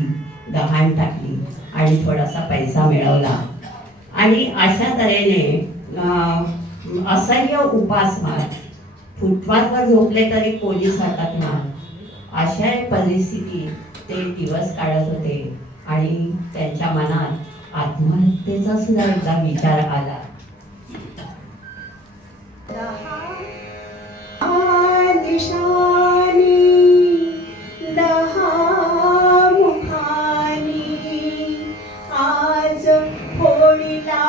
गहाण टाकली आणि थोडासा पैसा मिळवला. आणि अशा तऱ्हेने असह्य उपासमार, फुटपाथवर झोपले तरी पोलीस अटकणार, अशा परिस्थितीत ते दिवस काढत होते. आणि त्यांच्या मनात आत्महत्येचा सुद्धा एकदा विचार आला. आज होळीला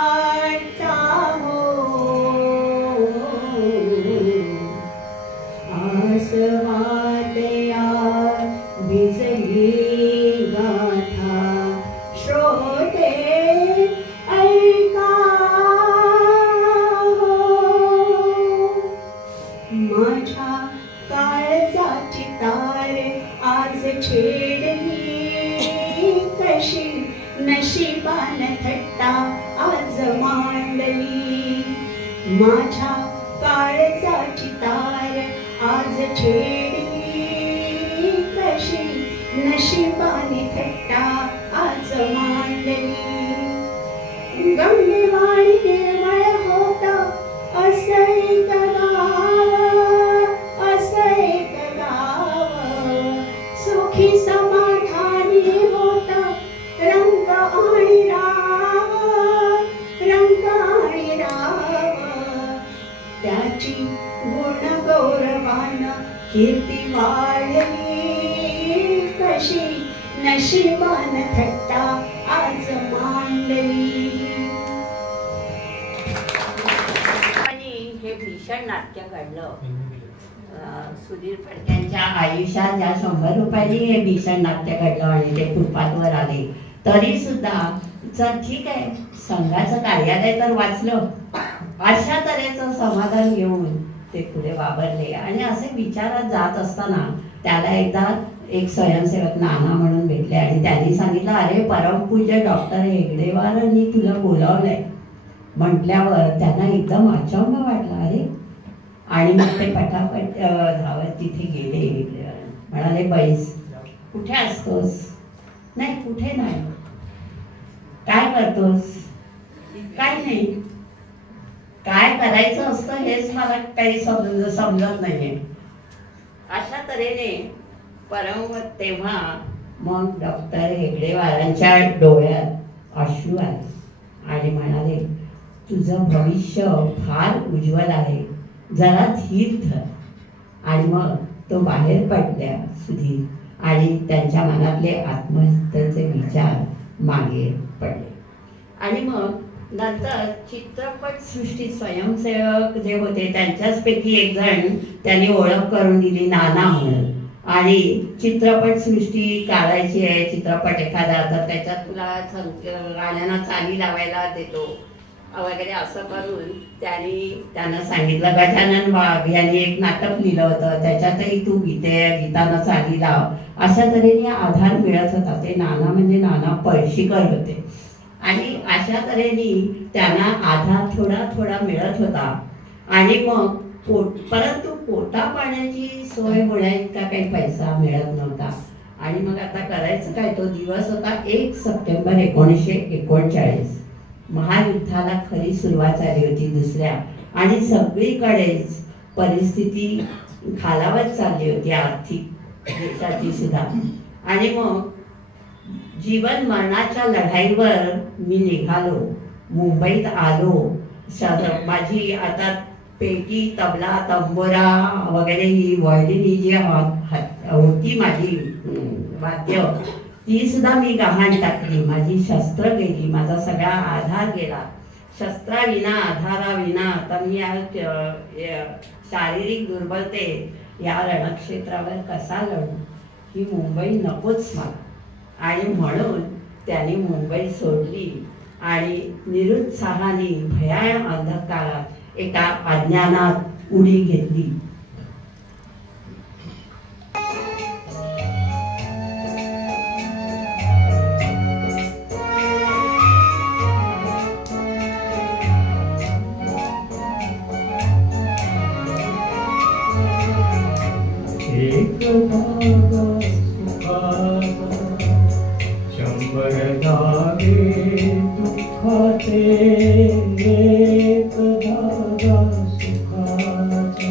आसवादया भिजली गाथा, श्रोते ऐका माझ्या काळजाची तार आज छेडली, कशी नशिबान थट्टा आज मांडली. माझ्या काळजाची तार आज छेडली, कशी नशिबाने थट्टा आज मांडली. गंगेवाणी निर्मळ होता असं एक गाव, असं एक गाव, सुखी समाधानी होता रंग आणि राव, रंग आणि राव. त्याची गुण गौरवान कीर्ती वाढली, कशी नशिबान थट्टा आज मांडली. हे भीषण नाट्य घडलं. सुधीर फडक्यांच्या आयुष्यात ज्या 100 रुपयांनी हे भीषण नाट्य घडलं आणि ते फुटपाथवर आले. तरी सुद्धा चल ठीक आहे, संघाचं कार्यालय तर वाचलं, अशा तऱ्हेचं समाधान घेऊन ते पुढे वावरले. आणि असे विचारात जात असताना त्याला एकदा एक स्वयंसेवक नाना म्हणून भेटले आणि त्यांनी सांगितलं, अरे परमपूज्य डॉक्टर हेगडेवारांनी तुला बोलावलंय म्हटल्यावर त्यांना एकदम अचंब वाटला. अरे, आणि मग ते पटापट धावत तिथे गेले. म्हणाले, बैस, कुठे असतोस? नाही, कुठे नाही. काय करतोस? काय नाही. काय करायचं असतं हेच मला काही समजत नाहीये. अशा तऱ्हेने तेव्हा मग डॉक्टर हेगडेवारांच्या डोळ्यात अश्रू आले आणि म्हणाले, तुझं भविष्य फार उज्ज्वल आहे, जरा धीर धर. आणि मग तो बाहेर पडल्या सुधीर आणि त्यांच्या मनातले आत्महत्येचे विचार मागे पडले. आणि मग नंतर चित्रपट सृष्टीत स्वयंसेवक जे होते त्यांच्याचपैकी एक जण त्यांनी ओळख करून दिली, नाना म्हणून. आणि चित्रपट सृष्टी काढायची आहे, चित्रपट एखादा, तर त्याच्यात तुला गाण्यांना चाली लावायला देतो वगैरे असं करून त्यानं सांगितलं. गजानन वाघ यांनी एक नाटक लिहिलं होतं, त्याच्यातही तू गीतानं चाली लाव. अशा तऱ्हेने आधार मिळत होता. ते नाना म्हणजे नाना पळशीकर होते. आणि अशा तऱ्हेने त्यांना आधार थोडा थोडा मिळत होता. आणि मग परंतु पोटा पाण्याची सोय होण्याइतका काही पैसा मिळत नव्हता. आणि मग आता करायचं काय? तो दिवस होता 1 सप्टेंबर 1939. महायुद्धाला खरी सुरुवात झाली होती दुसऱ्या. आणि सगळीकडेच परिस्थिती खालावत चालली होती, आर्थिक देशाची सुद्धा. आणि मग जीवन मरणाच्या लढाईवर मी निघालो, मुंबईत आलो माझी आता पेटी, तबला, तंबोरा वगैरे ही व्हायलिन ही जी होती माझी वाद्य, ती सुद्धा मी गहाण टाकली. माझी शस्त्र गेली, माझा सगळा आधार गेला. शस्त्राविना आधाराविना आता मी शारीरिक दुर्बलते या रणक्षेत्रावर कसा लढू? ही मुंबई नकोच मला. आणि म्हणून त्याने मुंबई सोडली आणि निरुत्साहाने भयान अंधकारात एका अज्ञानात उडी घेतली. शंभर धागे दुःखाचे, एक धागा सुखाचा.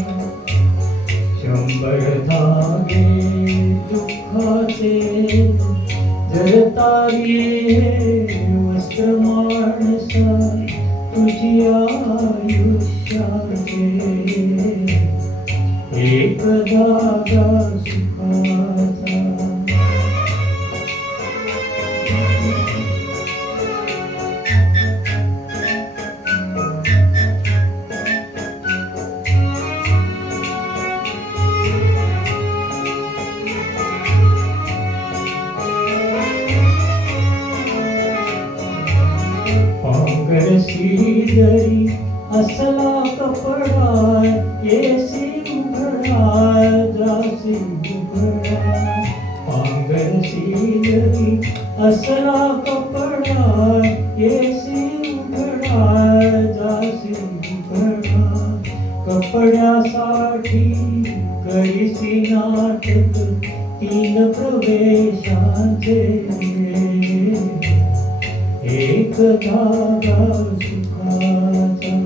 शंभर धागे दुःखाचे, जरतारी वस्त्र माणसा तुझी आयुष्याचे. एक धागा सुखाचा. पांघरशी जरी असला कपडा, येसी उघडा जासी उघडा. पांघरशी जरी असला कपडा, येसी उघडा जासी उघडा. कपड्यासाठी करीसी नाटक तीन प्रवेशांचे. एक धागा सुखाचा.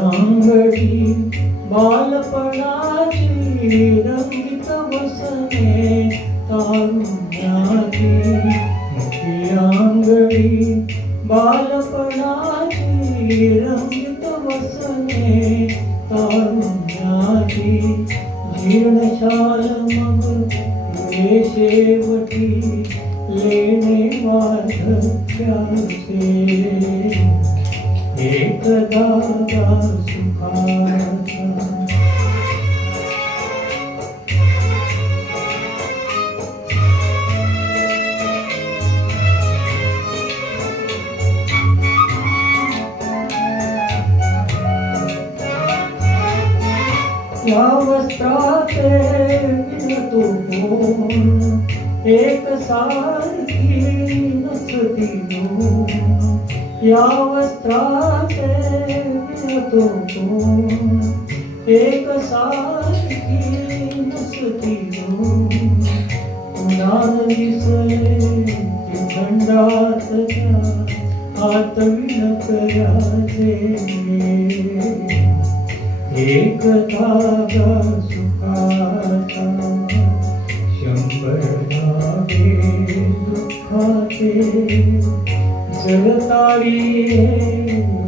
अंगडी बालपणाची रंगीत वसने तारुण्याची. मुखी अंगडी बालपणाची रंगीत वसने तारुण्याची. जीर्णशाल मग शेवटी लेणे वार्धक्याचे. एक धागा सुखाचा. या वस्त्राचे विणतो कोण, एक सारखी नसती दोन. या वस्त्राचे विणतो कोण, एक सारखी नसती दोन. उन्हान दिसले की खंडात हात विणकराचे. एक धागा सुखाचा. शंभर धागे दुःखाचे, जरतारी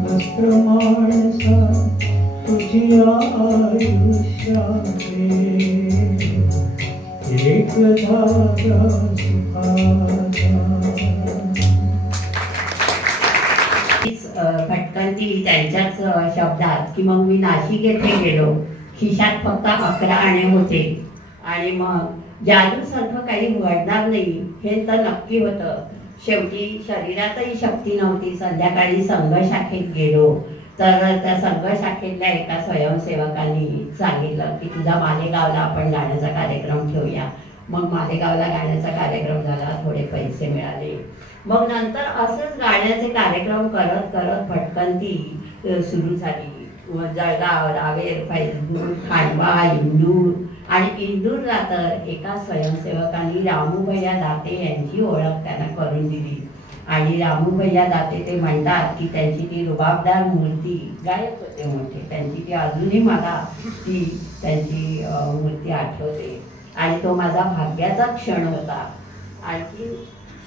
वस्त्र माणसा तुझी आयुष्याचे. एक धागा सुखाचा. भटकंती त्यांच्याच शब्दात की मग मी नाशिक येथे गेलो. खिशात फक्त 11 आणे होते आणि मग जादूसारखं काही घडणार नाही हे तर नक्की होतं. शेवटी शरीरातही शक्ती नव्हती. संध्याकाळी संघशाखेत गेलो तर त्या संघशाखेतल्या एका स्वयंसेवकांनी सांगितलं की तुझा मालेगावला आपण गाण्याचा कार्यक्रम ठेवूया. मग मालेगावला गाण्याचा कार्यक्रम झाला, थोडे पैसे मिळाले. मग नंतर असंच गाण्याचे कार्यक्रम करत करत भटकंती सुरू झाली. जळगाव, रावेर, फैजपूर, खांडवा, इंदूर आणि इंदूरला तर एका स्वयंसेवकांनी रामूभैया दाते यांची ओळख त्यांना करून दिली. आणि रामूभैया दाते ते म्हणतात की त्यांची ती रुबाबदार मूर्ती, गायक होते मोठे, त्यांची ती अजूनही मला ती त्यांची मूर्ती आठवते. आणि तो माझा भाग्याचा क्षण होता. आणखी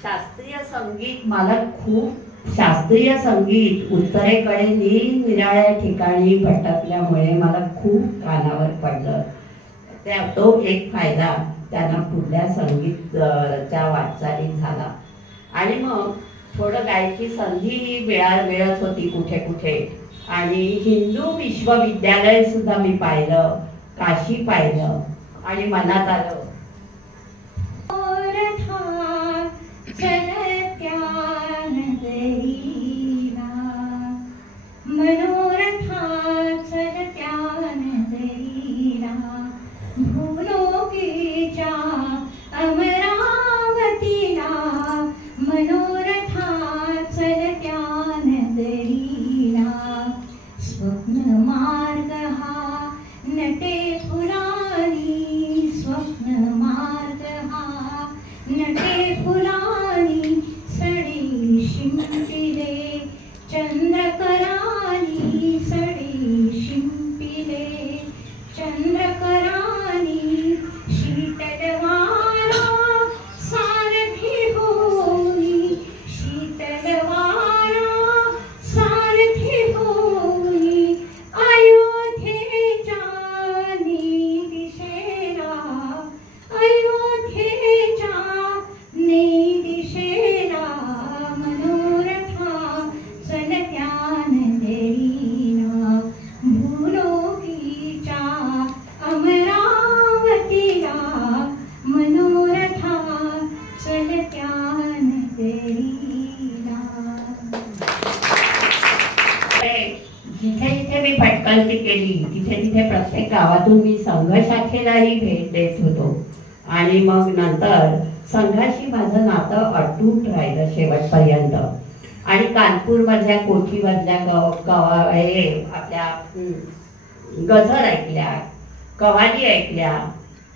शास्त्रीय संगीत, मला खूप शास्त्रीय संगीत उत्तरेकडे निरनिराळ्या ठिकाणी भटकल्यामुळे मला खूप कानावर पडलं. तो एक फायदा त्यांना पुढल्या संगीतच्या वाटचालीत झाला. आणि मग थोडं गायची संधी मिळत होती कुठे कुठे. आणि हिंदू विश्वविद्यालय सुद्धा मी पाहिलं, काशी पाहिलं. आणि मनात आलं प्रत्येक गावातून मी संघशाखेलाही भेट देत होतो. आणि मग नंतर संघाशी माझं नातं अटूट राहिलं शेवटपर्यंत. आणि कानपूरमधल्या कोठीमधल्या आपल्या गझल ऐकल्या, कव्वाली ऐकल्या.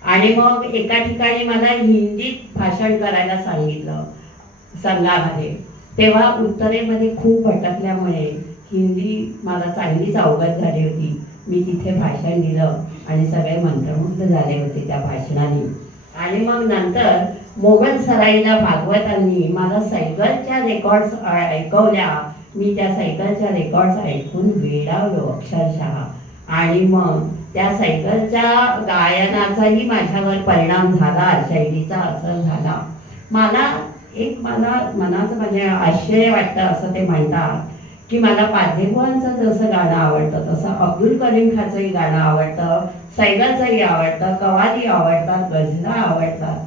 आणि मग एका ठिकाणी मला हिंदीत भाषण करायला सांगितलं संघामध्ये. तेव्हा उत्तरेमध्ये खूप भटकल्यामुळे हिंदी मला चांगलीच अवगत झाली होती. मी तिथे भाषण दिलं आणि सगळे मंत्रमुग्ध झाले होते त्या भाषणाने. आणि मग नंतर मोगल सराईला भागवतांनी मला सैगलच्या रेकॉर्ड्स ऐकवल्या. मी त्या सैगलच्या रेकॉर्ड्स ऐकून वेडावलो अक्षरशः. आणि मग त्या सैगलच्या गायनाचाही माझ्यावर परिणाम झाला, शैलीचा असर झाला. मला मनाचं म्हणजे आश्चर्य वाटतं असं ते म्हणतात की मला पाधेबुवांचं जसं गाणं आवडतं तसं अब्दुल करीम खानचंही गाणं आवडतं, सैगलचंही आवडतं, कव्वाली आवडतात, गझला आवडतात,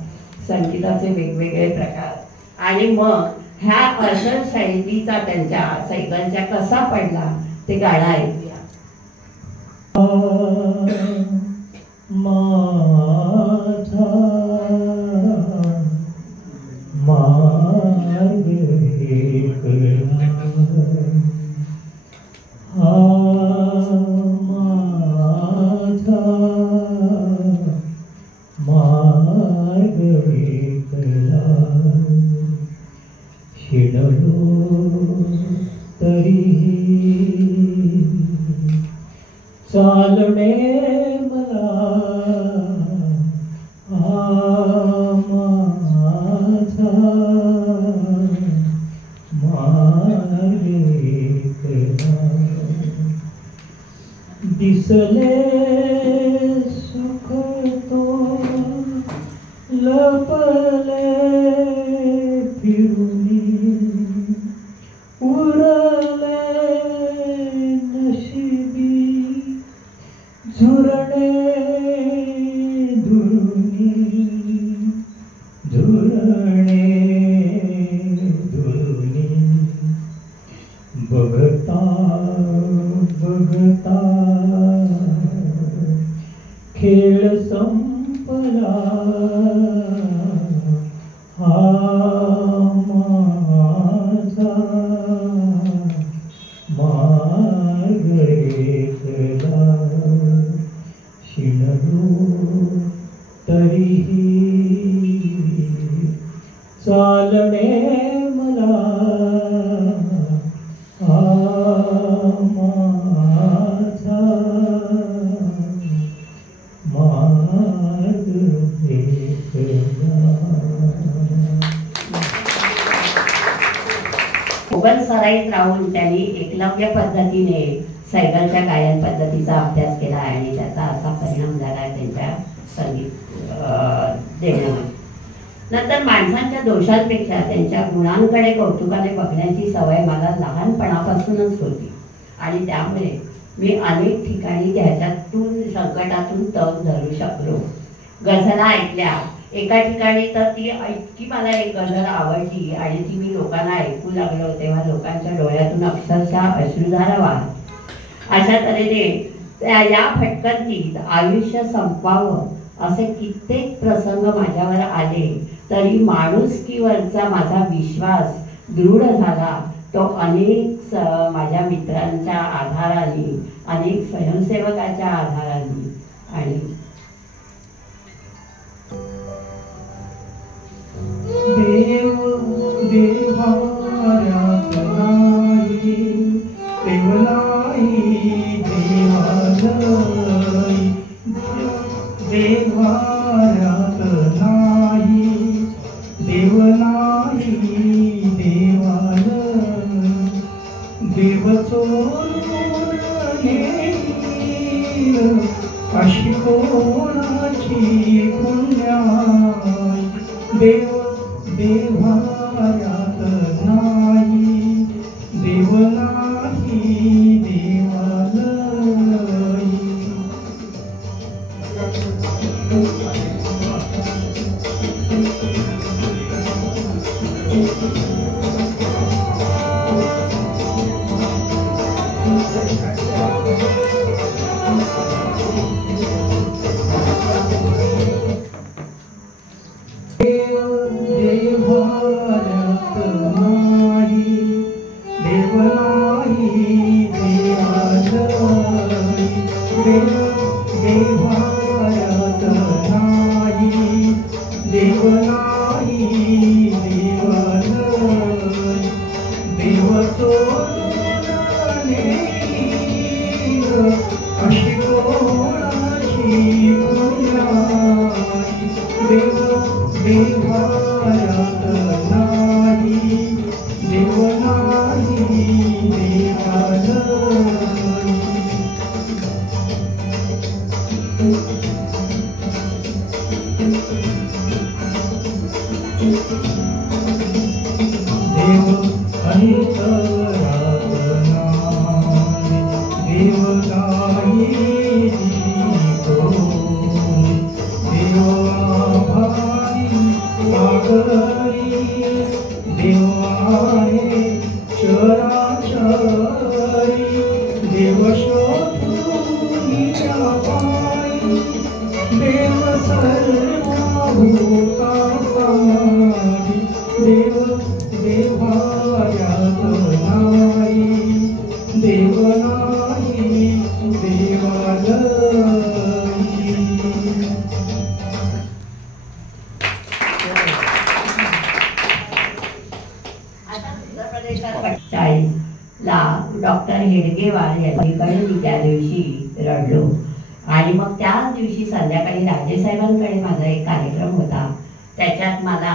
संगीताचे वेगवेगळे प्रकार. आणि मग ह्या असर शैलीचा त्यांच्या सैगलच्या कसा पडला ते गाणं ऐकूया. चालणे मला माझा मार्ग दिसले सुख तो लपले फिरुनी उरले झुरणे धुरुनी धुरणे धुरुनी बघता बघता खेळ संपला चालणे मला माझा मार्ग कोकण सराईत राहून त्यांनी एकलव्य पद्धतीने सैगलच्या गायन पद्धतीचा अभ्यास केला आणि त्याचा असा परिणाम झाला त्यांच्या संगीत देण्यामध्ये. नंतर माणसांच्या दोषांपेक्षा त्यांच्या गुणांकडे कौतुकाने बघण्याची सवय मला लहानपणापासूनच होती आणि त्यामुळे मी अनेक ठिकाणी त्याच्यातून संकटातून तग धरू शकलो. गझला ऐकल्या एका ठिकाणी तर ती इतकी मला एक गझल आवडली आणि ती मी लोकांना ऐकू लागलो तेव्हा लोकांच्या डोळ्यातून अक्षरशः अश्रुधारा वाहत. अशा तऱ्हेने या फटकंतीत आयुष्य संपवावं असे कित्येक प्रसंग माझ्यावर आले तरी माणुसकीवरचा माझा विश्वास दृढ झाला. तो अनेक माझ्या मित्रांच्या आधाराने, अनेक स्वयंसेवकाच्या आधाराने आणि देव देवाऱ्यात नाही देवलाई देवालय देवाऱ्यात नाही देवलाई देवालय देव चोरून नेईल अशी कोणाची पुण्याई देव देवाऱ्यात नाही देव नाही देवालय. देवाऱ्यात नाही देव नाही देवालय देवाऱ्यात नाही देव नाही देवालय देव चोरून नेईल अशी कोणाची पुण्याई देव देवाऱ्यात नाही देव नाही देवालय. देव अंतरात नाही देव नाही देव आभारी सागरी देव आहे चराचरी देव शोधूनिया पायी देव सर्वभूतासारी देव देवाऱ्यात नाही देव नाही देवालय. ला डॉक्टर हेडगेवार यांच्याकडे मी त्या दिवशी रडलो आणि मग त्याच दिवशी संध्याकाळी राजेसाहेबांकडे माझा एक कार्यक्रम होता. त्याच्यात मला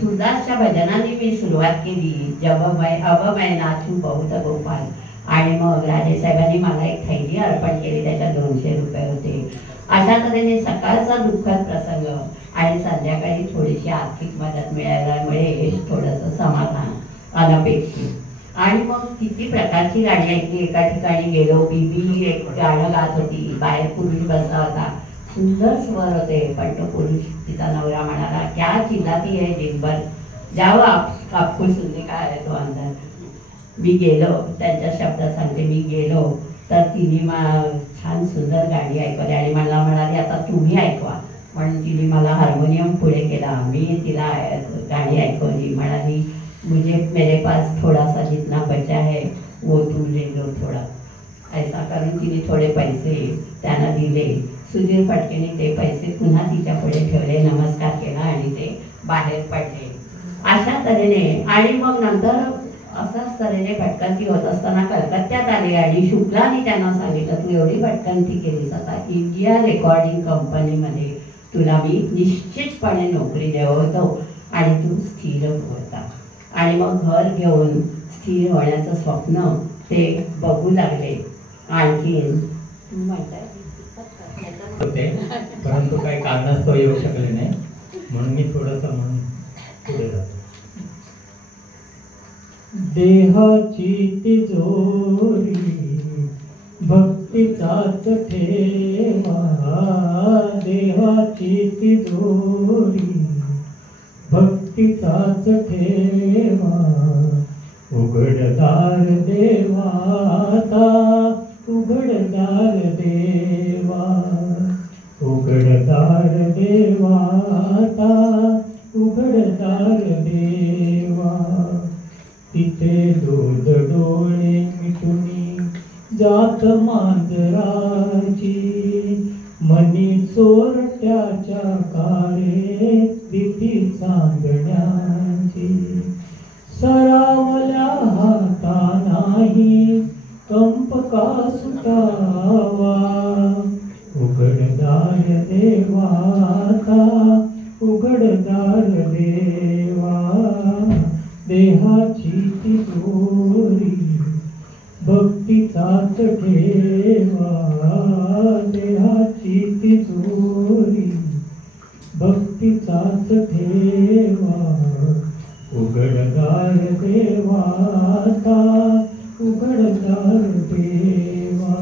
सुरदासच्या भजनाने मी सुरुवात केली. जब मैं नाचू बहुत गोपाल आणि मग राजेसाहेबांनी मला एक थैली अर्पण केली. त्याच्यात 200 रुपये होते. अशा तऱ्हेने सकाळचा दुःखद प्रसंग आणि संध्याकाळी थोडीशी आर्थिक मदत मिळाल्यामुळे थोडंसं समाधान अनपेक्षित. आणि मग किती प्रकारची गाणी ऐकली. एका ठिकाणी गेलो बीबी एक गाणं गात होती. बाहेर पुरुष बसला होता. सुंदर स्वर होते पण तो पुरुष तिचा नवरा म्हणाला क्या चिल्लाती है दिनभर जाओ आपको सुनने का है तो अंदर. मी गेलो त्यांच्या शब्दात सांगते मी गेलो तर तिने छान सुंदर गाणी ऐकवली आणि मला म्हणाली आता तुम्ही ऐकवा म्हणून तिने मला हार्मोनियम पुढे केला. मी तिला गाणी ऐकवली. म्हणाली मुझे मेरे पास थोड़ा सा जितना बचा है वो तुम ले लो थोड़ा. ऐसा करून तिने थोडे पैसे त्यांना दिले. सुधीर फडकेने ते पैसे पुन्हा तिच्या पुढे ठेवले, नमस्कार केला आणि ते बाहेर पडले. अशा तऱ्हेने आणि मग नंतर असाच तऱ्हेने भटकंती होत असताना कलकत्त्यात आले आणि शुक्लाने त्यांना सांगितलं, तू एवढी भटकंती केलीस, आता इंडिया रेकॉर्डिंग कंपनीमध्ये तुला मी निश्चितपणे नोकरी देवतो आणि तू स्थिर होता. आणि मग घर घेऊन स्थिर होण्याचं स्वप्न ते बघू लागले. आणखीन होते, परंतु काही कारणास्तव येऊ शकले नाही, म्हणून मी थोडंसं म्हणून पुढे जातो. देहाची तिजोरी भक्तीचाच ठेवा, देहाची तिजोरी भक्तीचाच ठेवा, उघडदार देवाता उघडदार देवा, उघडदार देवाता उघडदार देवा, तिथे दूध डोळे मिटुनी जात मांजराची, मनी चोरट्याच्या काळे भीती चांदण्याची, सरावल्या हाता नाही कंप का सुटावा, उघडदार देवाता उघडदार देवा, देहाची तिजोरी भक्तीचाच ठेवा, देहाची तिजोरी भक्तीचाच ठेवा, उघडदार देवाता उघडदार देवा,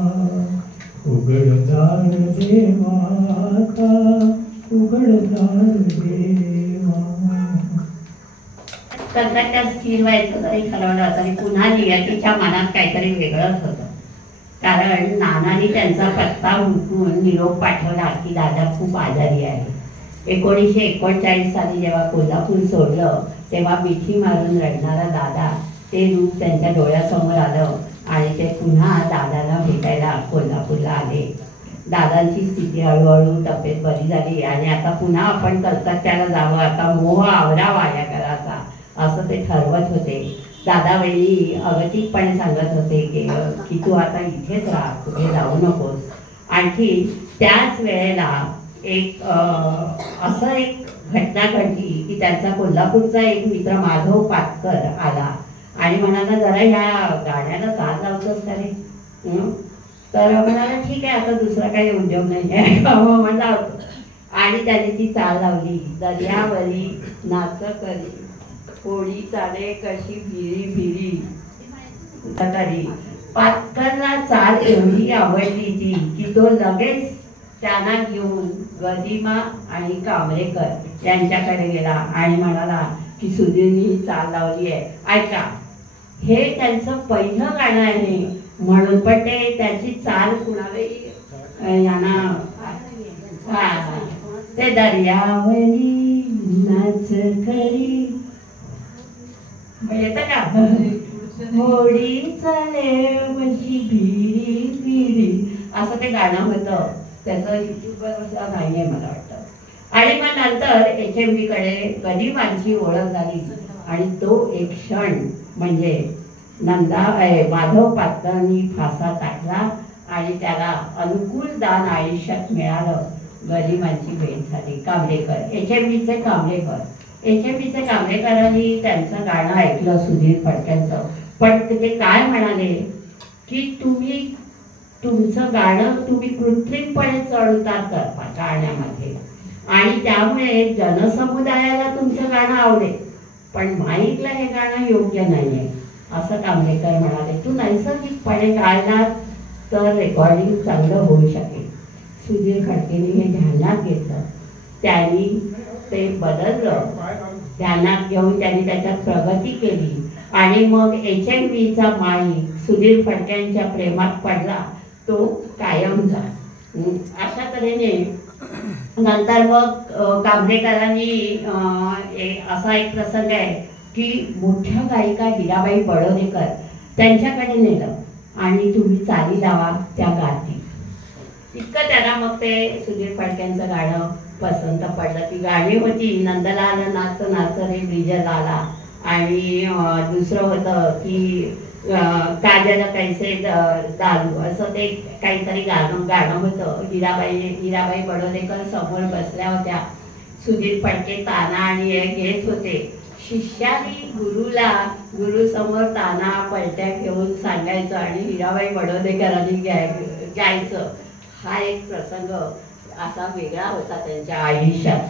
उघडदार देवाता उघडदार देवा. कलकत्त्यात स्थिर व्हायचं तरी ठरवलं तरी पुन्हा नियतीच्या मनात काहीतरी वेगळंच होतं. कारण नानांनी त्यांचा पत्ता हुडकून निरोप पाठवला की दादा खूप आजारी आहे. 1939 साली जेव्हा कोल्हापूर सोडलं तेव्हा मिठी मारून रडणारा दादा ते रूप त्यांच्या डोळ्यासमोर आलं आणि ते पुन्हा दादाला भेटायला कोल्हापूरला आले. दादांची स्थिती हळूहळू तब्येत बरी झाली आणि आता पुन्हा आपण कलकत्त्याला जावं, आता मोह आवरावा या कराचा असं ते ठरवत होते. दादा वहिनी अगतिकपणे सांगत होते की तू आता इथेच राहा, कुठे जाऊ नकोस. आणखी त्याच वेळेला एक असं एक घटना घडली की त्यांचा कोल्हापूरचा एक मित्र माधव पाटकर आला आणि म्हणाला, जरा ह्या गाण्याला चाल लावतोस का रे? तर म्हणाला ठीक आहे, आता दुसरा काही उद्योग नाही आहे म्हणला. आणि त्याने ती चाल लावली, दर्यावरी नाच करी होळी चाले कशी भिरी भिरी तरी. पाटकरला चाल एवढी आवडली ती की तो लगेच त्यांना घेऊन गदिमा आणि कांबळेकर यांच्याकडे गेला आणि म्हणाला की सुधीरनी ही चाल लावली आहे, ऐका. हे त्यांचं पहिलं गाणं आहे म्हणून, पण ते त्याची चाल कुणालाही यांना ते दर्यावरी नाच खरी येतं का, होळी चाले कशी भिरी भिरी असं ते गाणं होतं. त्याचं युट्यूबवर नाही आहे मला वाटतं. आणि मग नंतर HMV कडे गदिमांची ओळख झाली आणि तो एक क्षण म्हणजे माधव पाटकरांनी फासा टाकला आणि त्याला अनुकूल दान आयुष्यात मिळालं. गदिमांची भेट झाली. कांबळेकर, HMVचे कांबळेकरांनी त्यांचं गाणं ऐकलं सुधीर फडक्यांचं, पण ते काय म्हणाले की तुम्ही तुमचं गाणं तुम्ही कृत्रिमपणे चढउतार करता गाण्यामध्ये आणि त्यामुळे जनसमुदायाला तुमचं गाणं आवडेल पण माईकला हे गाणं योग्य नाही आहे असं कांबळेकर म्हणाले. तू नैसर्गिकपणे गायलात तर रेकॉर्डिंग चांगलं होऊ शकेल. सुधीर फडकेने हे ध्यानात घेतलं, त्यांनी ते बदललं. ध्यानात घेऊन त्यांनी त्याच्यात प्रगती केली आणि मग HMVचा माईक सुधीर फडक्यांच्या प्रेमात पडला, तो कायमचा. अशा तऱ्हेने नंतर मग कांबळेकरांनी असा एक प्रसंग आहे की मोठ्या गायिका हिराबाई बडोदेकर त्यांच्याकडे नेलं आणि तुम्ही चाली लावा त्या गाती. इतकं त्यांना मग ते सुधीर फडक्यांचं गाणं पसंत पडलं. ती गाणी होती नंदलाल नाच नाच रे ब्रिजल आला, आणि दुसरं होतं की काजल कैसे दारू, असं ते काहीतरी गाणं होतं. हिराबाई बडोदेकर समोर बसल्या होत्या. सुधीर फडके ताना आणि एक घेत होते. शिष्यानी गुरु समोर ताना पलट्या घेऊन सांगायचं आणि हिराबाई बडोदेकरांनी गायचं. हा एक प्रसंग असा वेगळा होता त्यांच्या आयुष्यात.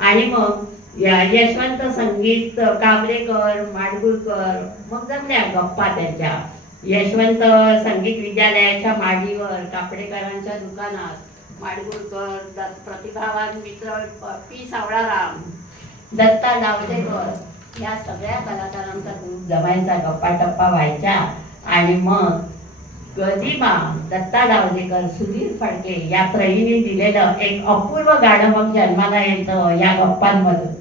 आणि मग यशवंत संगीत काबरेकर माडगुळकर मग जमल्या गप्पा त्यांच्या. यशवंत संगीत विद्यालयाच्या माडीवर कापडेकरांच्या दुकानात माडगुळकर, प्रतिभावान मित्र पी सावळाराम, दत्ता डावसेकर या सगळ्या कलाकारांचा ग्रुप जमायचा, गप्पा टप्पा व्हायच्या. आणि मग गदिमा, दत्ता डावलेकर, सुधीर फडके या त्रयीने दिलेलं एक अपूर्व गाणं मग जन्माला येतं या गप्पांमधून.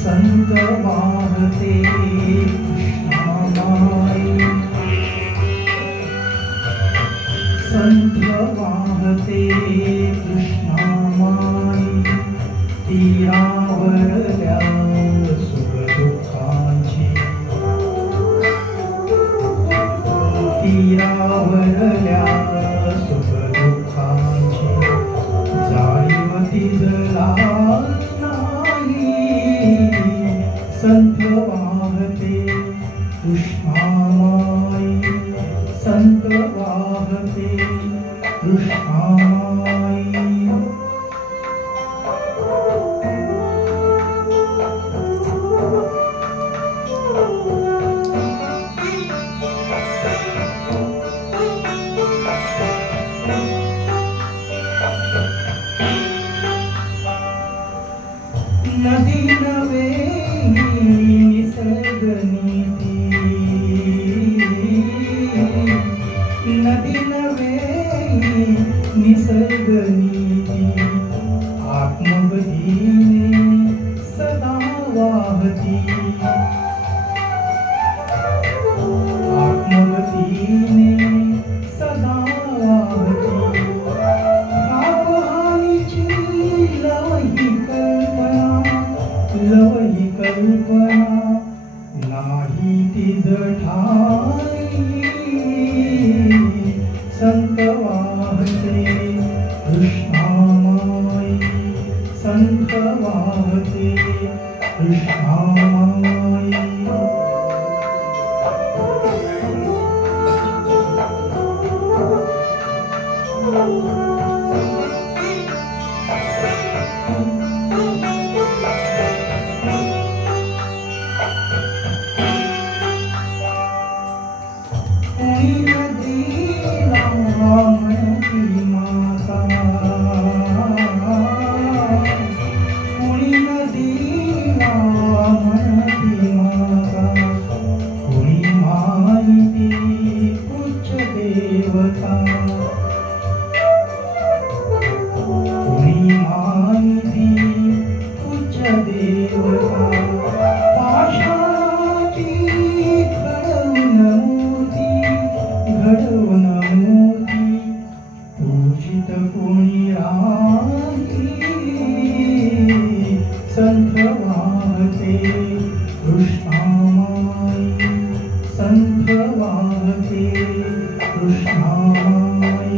संत वाहते कृष्णामाई, संत वाहते कृष्णामाई, तीरावरल्या सुख दुःखांची, तीरावरल्या सुख दुःखांची जाणीव तिजला संत वाहते कृष्णामाई, संत वाहते कृष्णामाई. नदी नवे नदी नवे निसर्ग नीती, आत्मगतीने सदा वाहती, आत्मगतीने सदा वाहती. कापहानीची लवही कल्पना नाही तिज ठाई. संत वाहते कृष्णामाई, संत वाहते कृष्णामाई. संत वाहते कृष्णामाई, संत वाहते कृष्णामाई.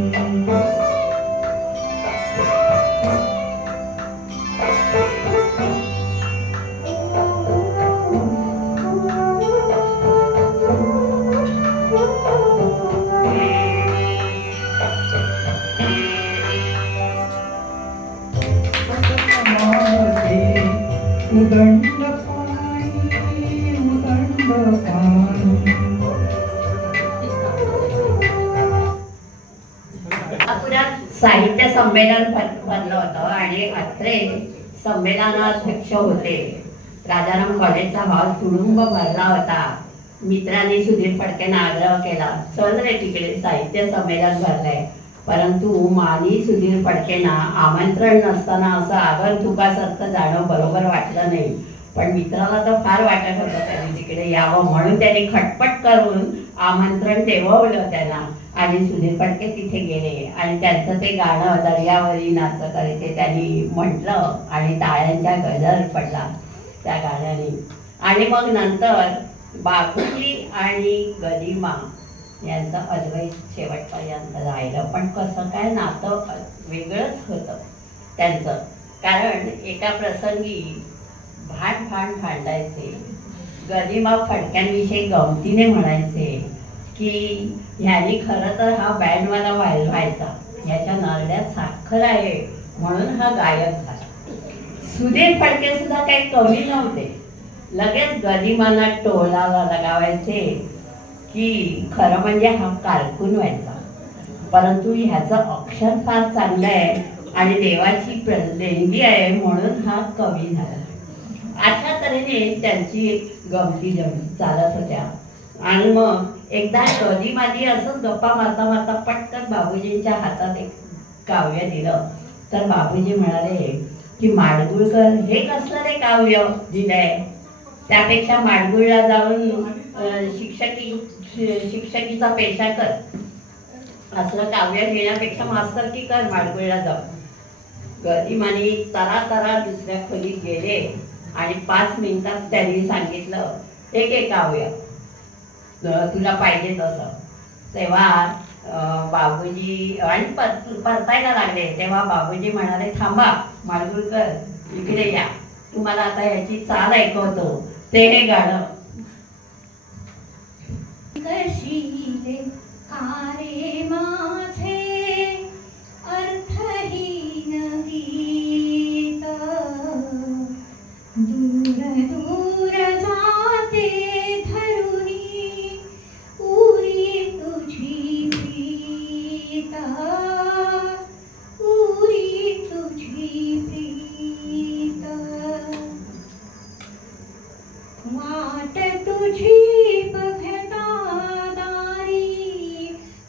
उदंड पाणी, उदंड पाणी. पुण्यात साहित्य संमेलन भरलं होतं आणि अत्रे संमेलनाध्यक्ष होते. राजाराम कॉलेजचा हॉल तुडुंब भरला होता. मित्रांनी सुधीर फडकेंना आग्रह केला, चल रे तिकडे साहित्य संमेलन भरलंय. परंतु मानी सुधीर फडकेंना आमंत्रण नसताना असं आगंतुकासारखं जाणं बरोबर वाटलं नाही. पण मित्राला तर फार वाटत होतं त्यांनी तिकडे यावं, म्हणून त्यांनी खटपट करून आमंत्रण देववलं त्यांना. आणि सुधीर फडके तिथे गेले आणि त्यांचं ते गाणं दर्यावरी नाचकरी ते त्यांनी म्हटलं आणि टाळ्यांच्या गजर पडला त्या गाण्याने. आणि मग नंतर बापूजी आणि गदिमा यांचं अद्वैत शेवटपर्यंत राहिलं. पण कसं काय नातं वेगळंच होतं त्यांचं, कारण एका प्रसंगी भांडायचे. गदिमा फडक्यांविषयी गमतीने म्हणायचे की ह्यानी खरं तर हा बँडवाला व्हायचा, ह्याच्या नरड्यात साखर आहे म्हणून हा गायक झाला. सुधीर फडके सुद्धा काही कमी नव्हते. लगेच गदिमाला टोलाला लगावायचे की खरं म्हणजे हा कारकून व्हायचा, परंतु ह्याचं अक्षर फार चांगलं आहे आणि देवाची देणगी आहे म्हणून हा कवी झाला. अशा तऱ्हेने त्यांची गमती चालत होत्या. आणि मग एकदा गदिमानी असंच गप्पा मारता मारता पटकन बाबूजींच्या हातात एक काव्य दिलं. तर बाबूजी म्हणाले की माडगुळकर हे कसलं रे काव्य दिलंय, त्यापेक्षा माडगुळला जाऊन शिक्षकीचा पेशा कर, असलं काव्य लिहिण्यापेक्षा मास्तरकी कर माडगुळला जाऊन. गदिमानी तरा दुसऱ्या खोलीत गेले आणि 5 मिनिटात त्यांनी सांगितलं एक काव्य तुला पाहिजे तसं. तेव्हा बाबूजी आणि परतायला लागले. तेव्हा बाबूजी म्हणाले थांबा माडगुळकर इकडे या, तुम्हाला आता याची चाल ऐकवतो. ते हे गाणं. कशीले कारे माझे अर्थहीन गीत, दूर दूर जाते धरुणी उरी तुझी प्रीत, उरी तुझी प्रीत. वाट तुझी बघता दारी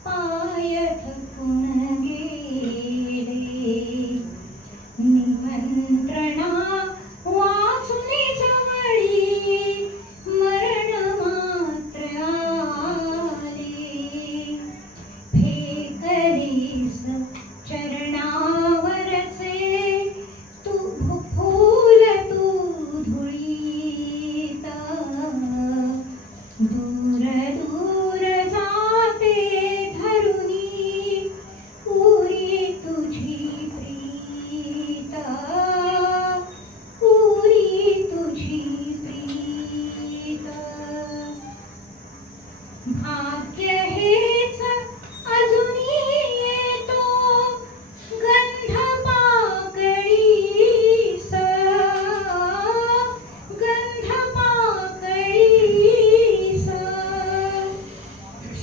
पाय थकून गेले, निमंत्रणा वाचुनी जवळी मरण मात्र आले. फेकलीस चरणावरचे तू फूल तू धुळीत, दूर दूर जाते धरुणी उरी तुझी प्रीत, उरी तुझी प्रीत. भाग्य हेच अजूनी येतो गंध पाकळीस, गंध पाकळीस.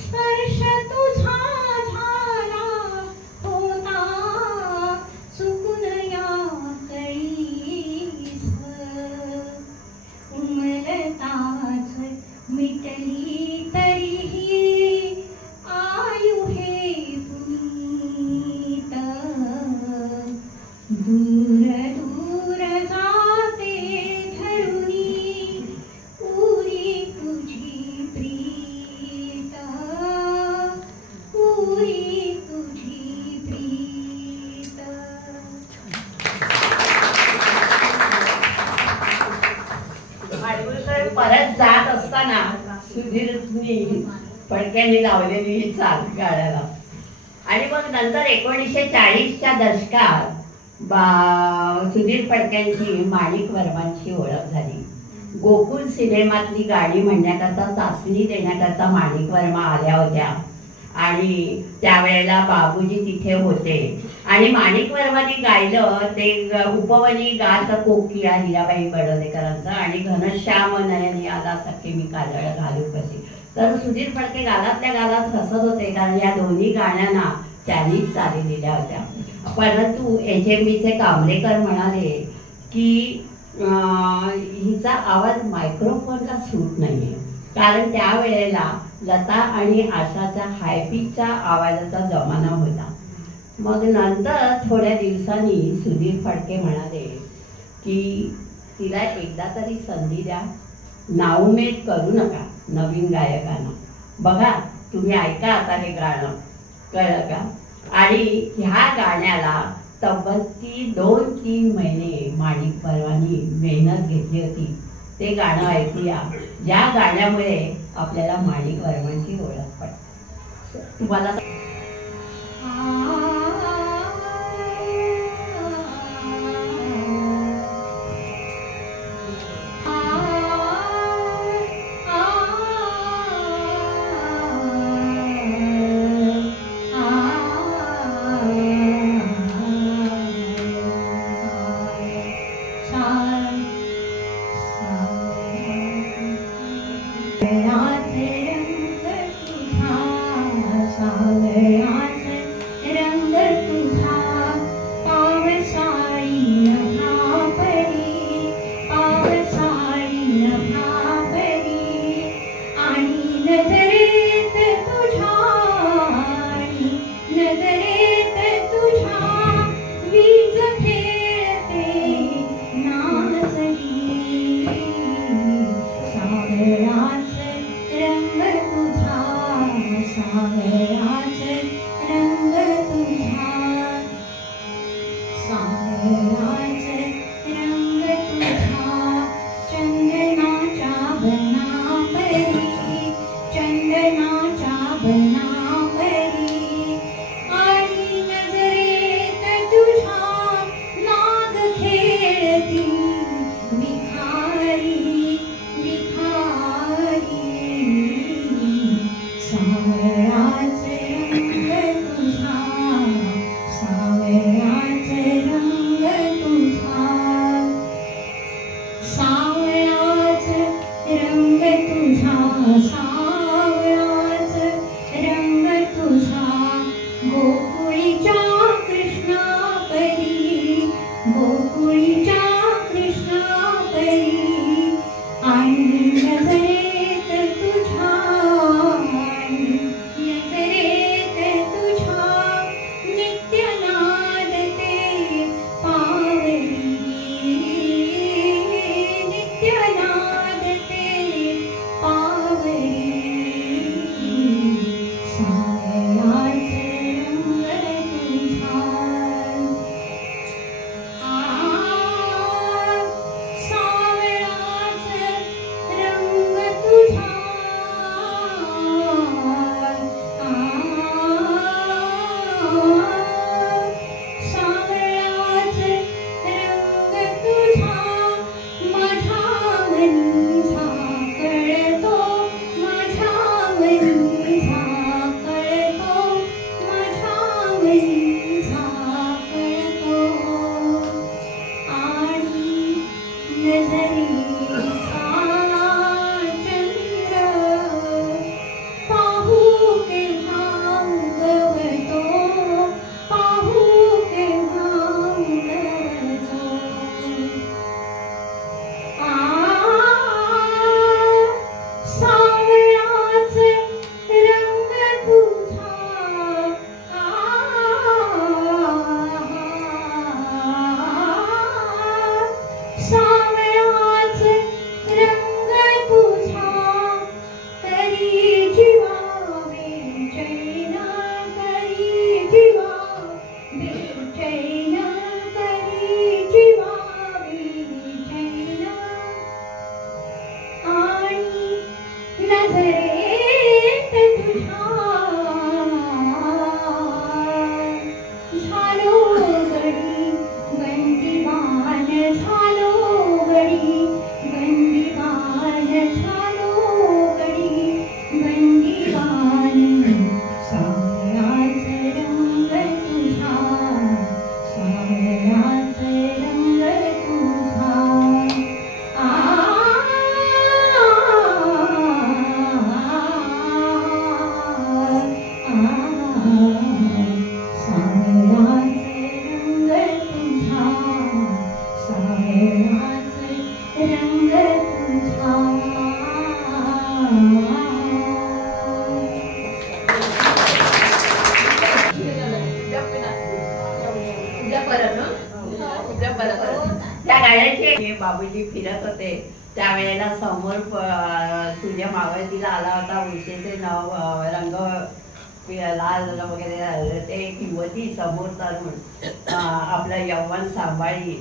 स्पर्श तुझा झाला होता चुकून या कळीस, उमलताच मिटली तरीही आयु हे पुनीत, दूर दूर जाते धरुणी उरी तुझी प्रीत, उरी तुझी प्रीत. माडगुळकर परत जात असताना सुधीरनी फडक्यांनी लावलेली ही चाल गाण्याला. आणि मग नंतर 1940च्या दशकात सुधीर फडक्यांची माणिक वर्मांची ओळख झाली. गोकुळ सिनेमातली गाणी म्हणण्याकरता चाचणी देण्याकरता माणिक वर्मा आल्या होत्या आणि त्यावेळेला बाबूजी तिथे होते. आणि माणिक वर्मांनी गायलं ते उपवनी गात कोकिळा हिराबाई बडोदेकरांचं आणि घनश्याम नयनी आला सखे मी काजळ घालू कशी. तर सुधीर फडके गालातल्या गालात हसत होते, कारण या दोन्ही गाण्यांना त्यांनीच चाली दिल्या होत्या. परंतु HMBचे कांबलेकर म्हणाले की हिचा आवाज मायक्रोफोनला सूट नाही आहे, कारण त्यावेळेला लता आणि आशाच्या हायपिचच्या आवाजाचा जमाना होता. मग नंतर थोड्या दिवसांनी सुधीर फडके म्हणाले की तिला एकदा तरी संधी द्या, नाउमेद करू नका नवीन गायकांना. बघा तुम्ही ऐका आता हे गाणं, कळलं का? आणि ह्या गाण्याला तब्बल 2-3 महिने माणिक परवानी मेहनत घेतली होती. ते गाणं ऐकूया, ज्या गाण्यामुळे आपल्याला माणिक वर्मांची ओळख पडते. तुम्हाला नजरेत गाण्याची बाबूजी फिरत होते त्यावेळेला समोर सूर्य मावळतीला आला होता. उशीचे रंग लाल वगैरे ते एक युवती समोर तरुण आपलं यौवन सांभाळी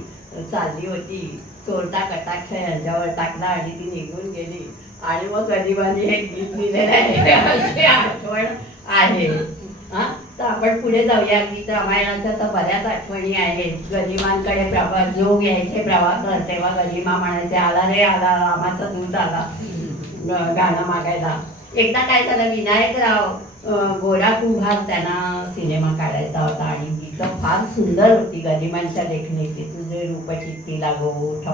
चालली होती. चोरटा कटाक्ष यांच्यावर टाकला आणि ती निघून गेली. आणि मग गरिबांनी हे गीत लिहिलेलं आहे अशी आठवण आहे. तर आपण पुढे जाऊया. गीत रामायणाच्या तर बऱ्याच आठवणी आहेत. गरिबांकडे जोग यायचे प्रवास तेव्हा गरिमा म्हणायचे आला रे आला रामाचा दूध आला गाणं मागायला. एकदा काय झालं, विनायकराव गोरा कुंभार त्यांना सिनेमा काढायचा होता आणि गीतं फार सुंदर होती गरिबांच्या लेखणीची. तुझे रूप चित्ती लागो,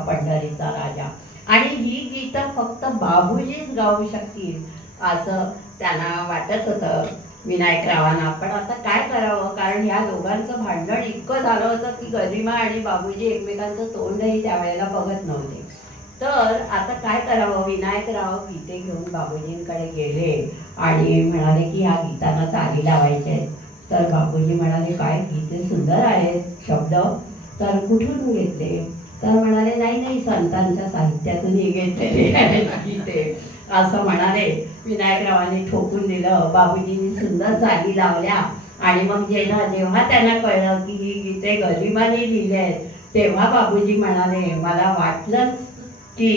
पंढरीचा राजा. आणि ही गीतं फक्त बाबूजीच गाऊ शकतील असं त्यांना वाटत होतं विनायकरावांना. पण आता काय करावं, कारण ह्या दोघांचं भांडण इतकं झालं होतं की गरिमा आणि बाबूजी एकमेकांचं तोंडही त्यावेळेला बघत नव्हते. तर आता काय करावं, विनायकराव गीते घेऊन बाबूजींकडे गेले आणि म्हणाले की ह्या गीतांना चाली लावायचे आहेत. तर बाबूजी म्हणाले काय गीते सुंदर आहेत शब्द, तर कुठून घेतले? तर म्हणाले नाही नाही संतांच्या साहित्यातून घेतलेले आहेत गीते असं म्हणाले. विनायकरावांनी ठोकून दिलं. बाबूजींनी सुंदर चाली लावल्या आणि मग जेव्हा त्यांना कळलं की ही गीते गरिमाने लिहिली आहेत तेव्हा बाबूजी म्हणाले मला वाटलंच की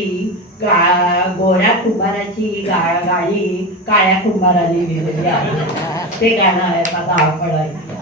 गोऱ्या कुंभाराची गाणी काळ्या कुंभाराने लिहिलेली आहे. ते गाणं आहे आता आपण ऐकूया.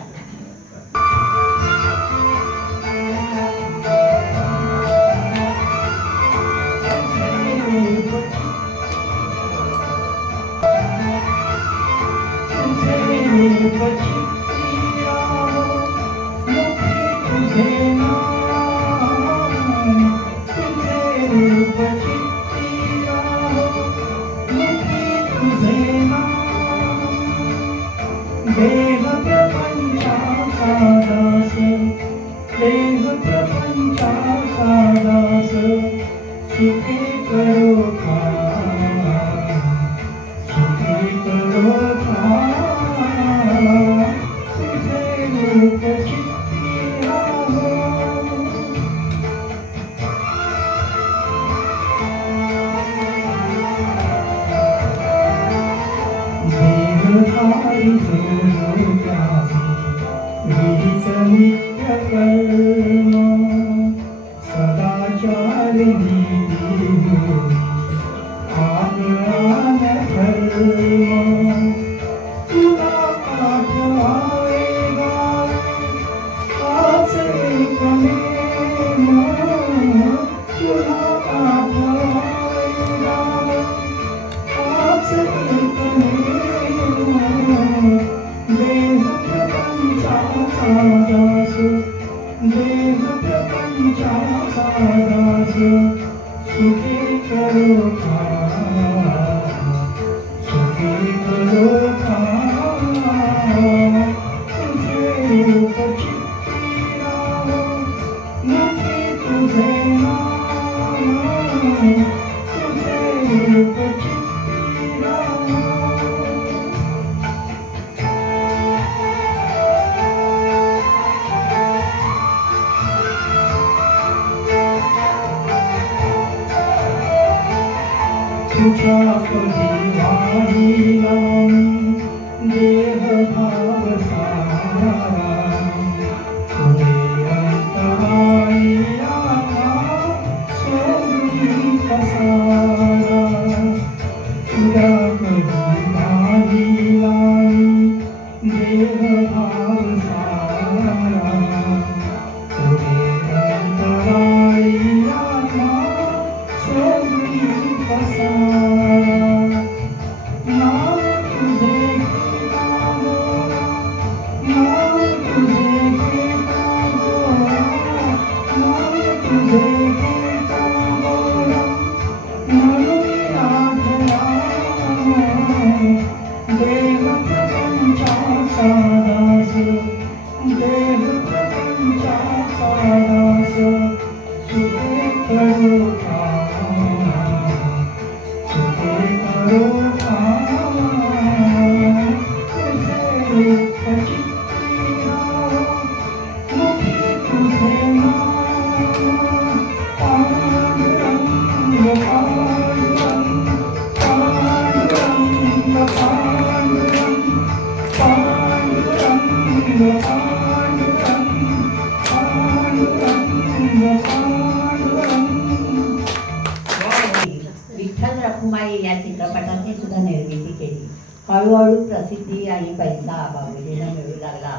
विठ्ठल रखुमाई या चित्रपटाची सुद्धा निर्मिती केली. हळूहळू प्रसिद्धी आणि पैसा बाबूजींना मिळू लागला.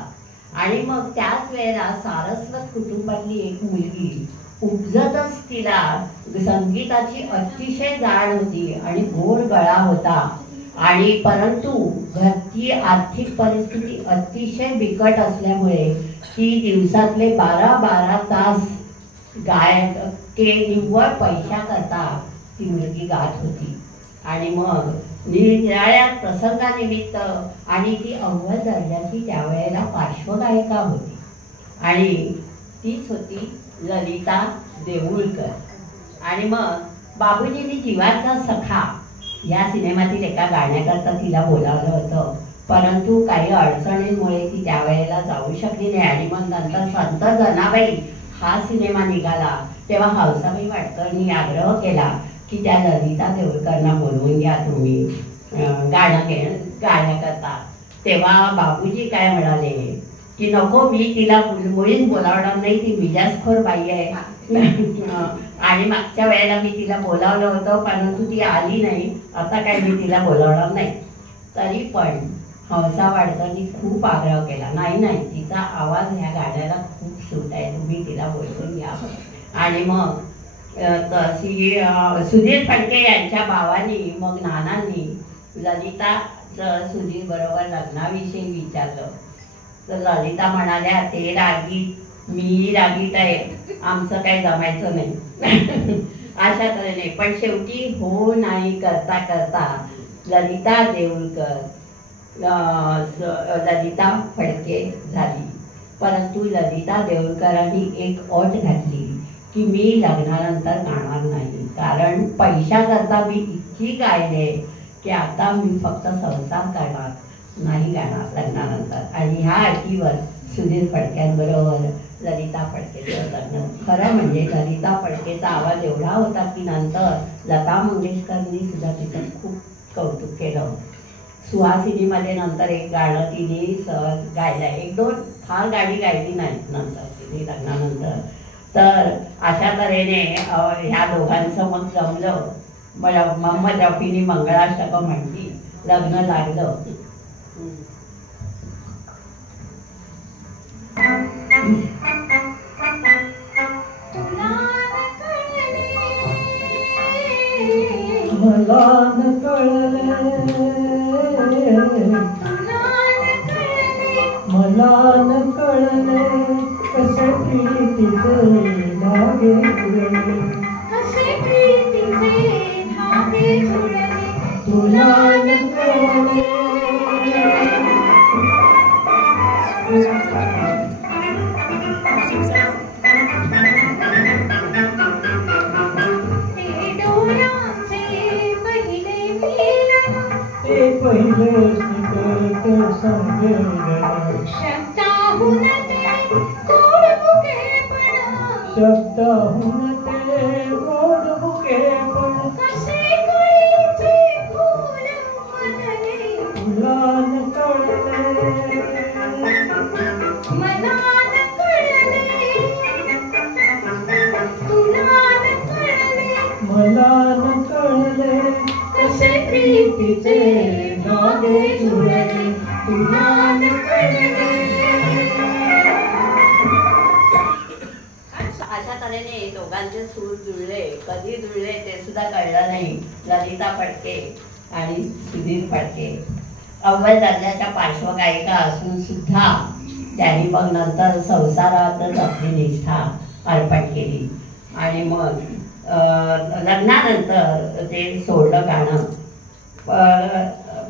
आणि मग त्याच वेळेला सारस्वत कुटुंबातली एक मुलगी उपजतच तिला संगीताची अतिशय जाण होती आणि गोड गळा होता. आणि परंतु घरची आर्थिक परिस्थिती अतिशय बिकट असल्यामुळे ती दिवसातले 12-12 तास गायके निव्वळ पैशा करता ती मुलगी गात होती. आणि मग निराळ्या प्रसंगानिमित्त आणि ती अव्वल दर्जाची त्यावेळेला पार्श्वगायिका होती. आणि तीच होती ललिता देऊळकर. आणि मग बाबूजींनी जीवाचा सखा या सिनेमातील एका गाण्याकरता तिला बोलावलं होतं. परंतु काही अडचणींमुळे ती त्यावेळेला जाऊ शकली नाही. आणि मग नंतर संत जनाबाई हा सिनेमा निघाला तेव्हा हौसाबाई वाडकरनी आग्रह केला की त्या ललिता देऊळकरांना बोलवून घ्या तुम्ही गाण्याकरता. तेव्हा बाबूजी काय म्हणाले की नको, मी तिला मुळीच बोलावणार नाही, ती मिजाजखोर बाई आहे. आणि मागच्या वेळेला मी तिला बोलावलं होतं परंतु ती आली नाही, आता काय मी तिला बोलावणार नाही. तरी पण हौसा वाडकरनी खूप आग्रह केला, नाही नाही तिचा आवाज ह्या गाण्याला खूप सूट आहे, तुम्ही तिला बोलवून घ्या. आणि मग सुधीर फडके यांच्या भावानी मग नानांनी ललिताचं सुधीर बरोबर लग्नाविषयी विचारलं. तर ललिता म्हणाल्या, ते रागीत, मी रागीत आहे, आमचं काही जमायचं नाही. अशा तऱ्हेने पण शेवटी हो नाही करता करता ललिता देऊळकर ललिता फडके झाली. परंतु ललिता देऊळकरांनी एक अट घातली की मी लग्नानंतर गाणार नाही, कारण पैशाकरता मी इतकी गायले की आता मी फक्त संसार करणार, नाही गाणार लग्नानंतर. आणि ह्या अटीवर सुधीर फडक्यांबरोबर ललिता फडकेचं लग्न. खरं म्हणजे ललिता फडकेचा आवाज एवढा होता की नंतर लता मंगेशकरनी सुद्धा तिचं खूप कौतुक केलं. सुहासिनीमध्ये नंतर एक गाणं तिने सहज गायलं, 1-2 फार गाणी गायली नाहीत नंतर तिने लग्नानंतर. तर अशा तऱ्हेने ह्या दोघांचं मग जमलं. मोहम्मद रफीनी मंगळाष्टकं म्हटली, लग्न लागलं. मला न कळले, मला न कळले कसे प्रीतीचे धागे जुळले, कसे प्रीतीचे धागे जुळले, तुला न कळले. पहिले स्निग्ध संवेदना, शब्दाहून ते गोड मुकेपण, शब्दाहून ते गोड मुकेपण, कसे कळीचे फूल उमलले, तुला न कळले, मला न कळले, तुला न कळले, मला न कळले कसे प्रीतीचे धागे जुळले, तुला न कळले. अशा तऱ्हेने दोघांचे सूर जुळले. कधी जुळले ते सुद्धा कळलं नाही. ललिता फडके आणि सुधीर फडके अव्वल दर्जाच्या पार्श्वगायिका असून सुद्धा त्यांनी मग नंतर संसारातच आपली निष्ठा अर्पण केली. आणि मग लग्नानंतर ते सोडलं गाणं.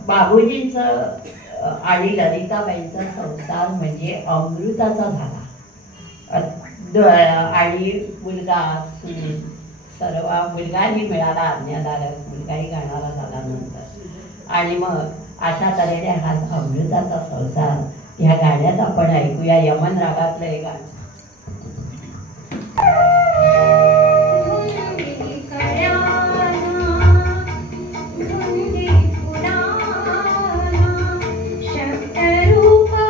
बाबूजींचं आणि ललिताबाईंचा संसार म्हणजे अमृताचा झाला. आणि मुलगा सर्व मुलगाही मिळाला, आज्ञाधारक मुलगाही गाणारा झाला नंतर. आणि मग अशा तऱ्हेने हा अमृताचा संसार ह्या गाण्यात आपण ऐकूया. यमन रागातलं हे गाणं. शब्दरूपा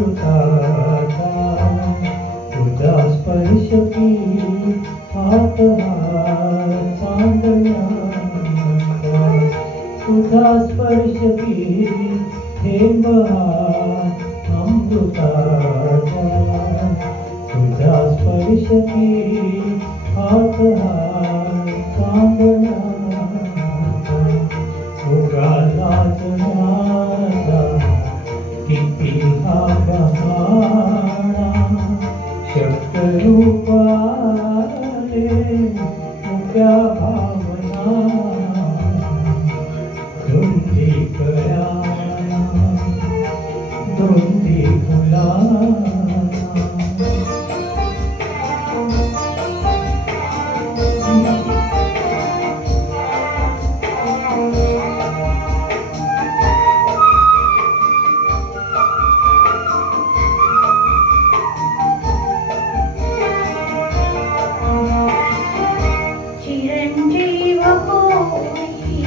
अमृताचा तुझा स्पर्श की हात चांदण्याचा तुझा स्पर्श की थेंब अमृताचा तुझा स्पर्श की हात चांदण्याचा उगा लाजण्याचा किती हा गहाणा शब्दरूपाने मुक्या भावना धुंदी कळ्याना धुंदी फुलाना चिरंजीव होई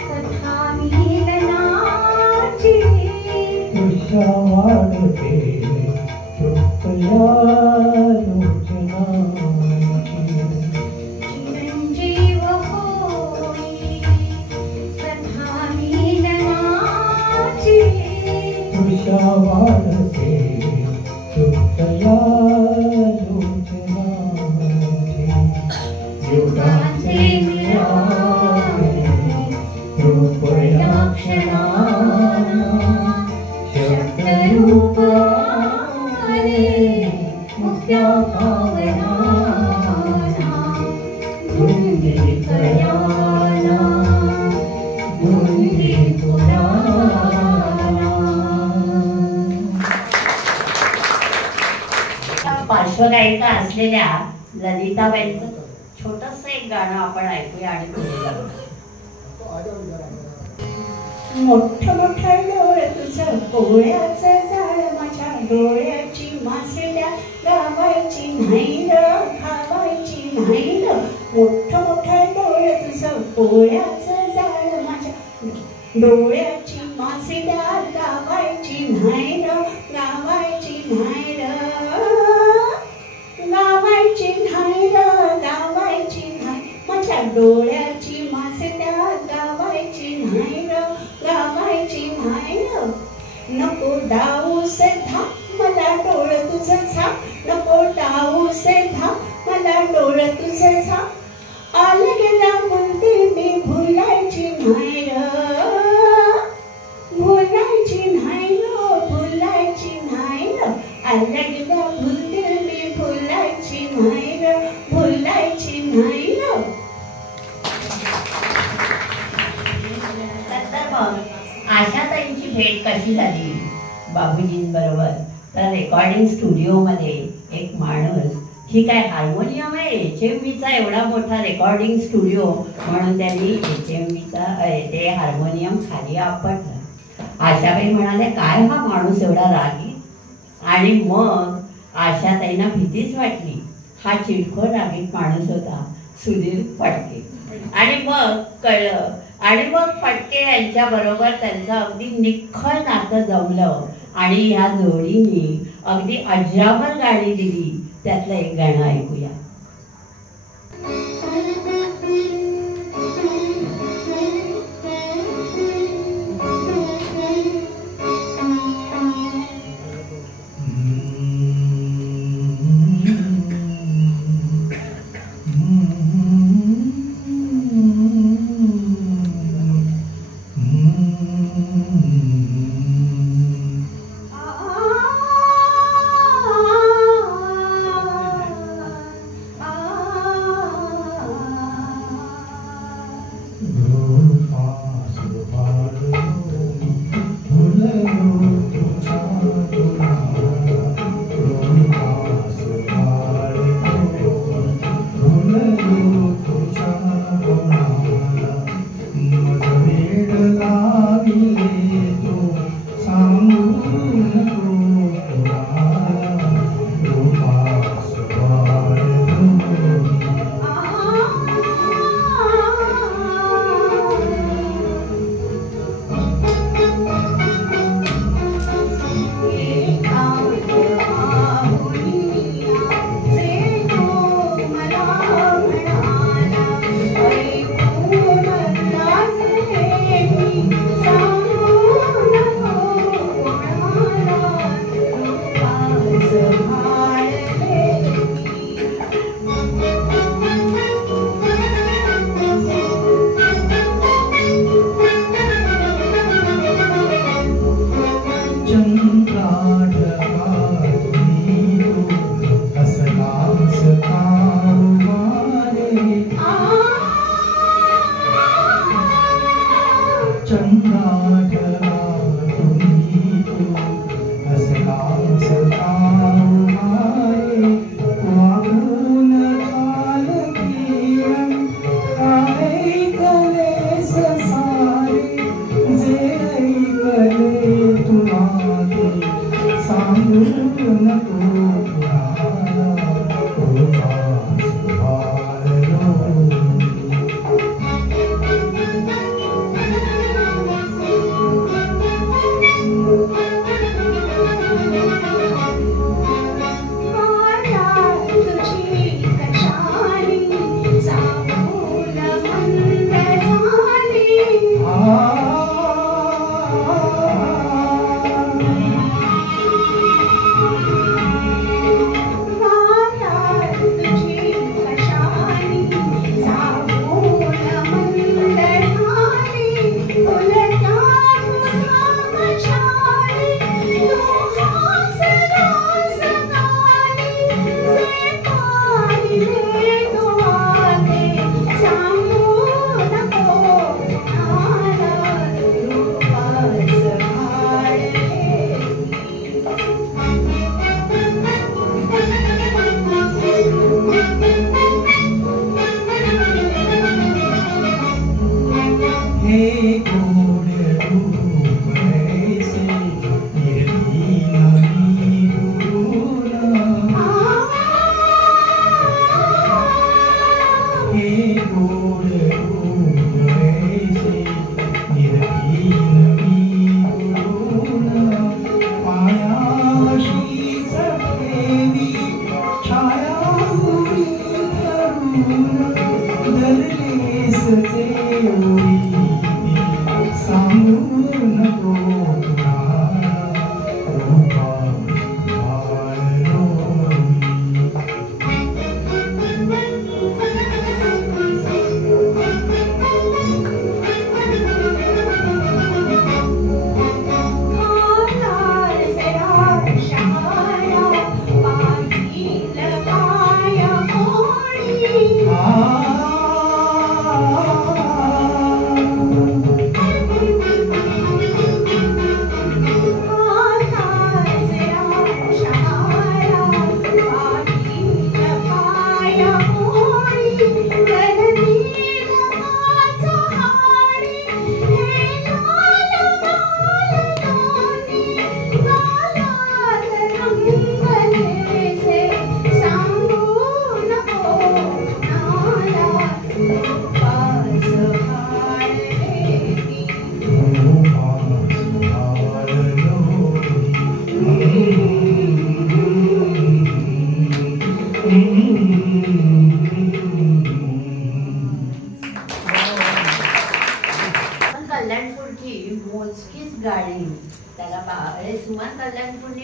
कथा मिलनाची तुझ्या वाढते तृप्तया योजनाची चिरंजीव होई कथा मिलनाची तुझ्या वाढते तृप्तया योजनाची युगांचे मिळाले कृपया क्षणाना शब्दरूपाने मुक्या भावनाना धुंदी कळ्याना धुंदी फुलाना. पार्श्वगायिका असलेल्या ललिताबाईंचं छोटस एक गाणं आपण ऐकूया आणि पुढे जाऊ. मोठं मोठं डोळे तुझं पोळ्याचं झाड माझ्या डोळ्याची मासल्या गावायची नाही र खावायची नाही र. मोठं मोठं डोळे तुझं पोळ्याचं झाड माझ्या डोळ्याची मासल्या गावायची नाही र गावायची नाही र गावायची नाही र गावायची नाही माझ्या डोळ्याची मासल्या गावायची नाही र गावायची नाही र. नको डाऊस धाक मला डोळ तुझं झाक नको डाऊस धाक मला डोळ तुझं झाक आलं गेला म्हणते मी भुलायची नाही र भुलायची नाही र भुलायची नाही र आलं गेला म्हणते मी भुलायची नाही र भुलायची नाही र. नंतर मग आशाताईंची भेट कशी झाली बाबूजींबरोबर. तर रेकॉर्डिंग स्टुडिओमध्ये एक माणूस, ही काय हार्मोनियम आहे HMVचा एवढा मोठा रेकॉर्डिंग स्टुडिओ म्हणून त्यांनी HMVचा ते हार्मोनियम खाली आपटलं. आशाबाई म्हणाले काय हा माणूस एवढा रागी. आणि मग आशाताईंना भीतीच वाटली. हा चिडखोर रागीत माणूस होता सुधीर फडके. आणि मग कळलं आणि मग फडके यांच्याबरोबर त्यांचं अगदी निखळ नातं जमलं आणि ह्या जोडीने अगदी अजरामर गाणी दिली. त्यातलं एक गाणं ऐकूया. चंद्राठरा तुम्ही तू हसला सकाळी वाहून काल किरण ऐकले सारे जे ऐकले तुला सांगू नको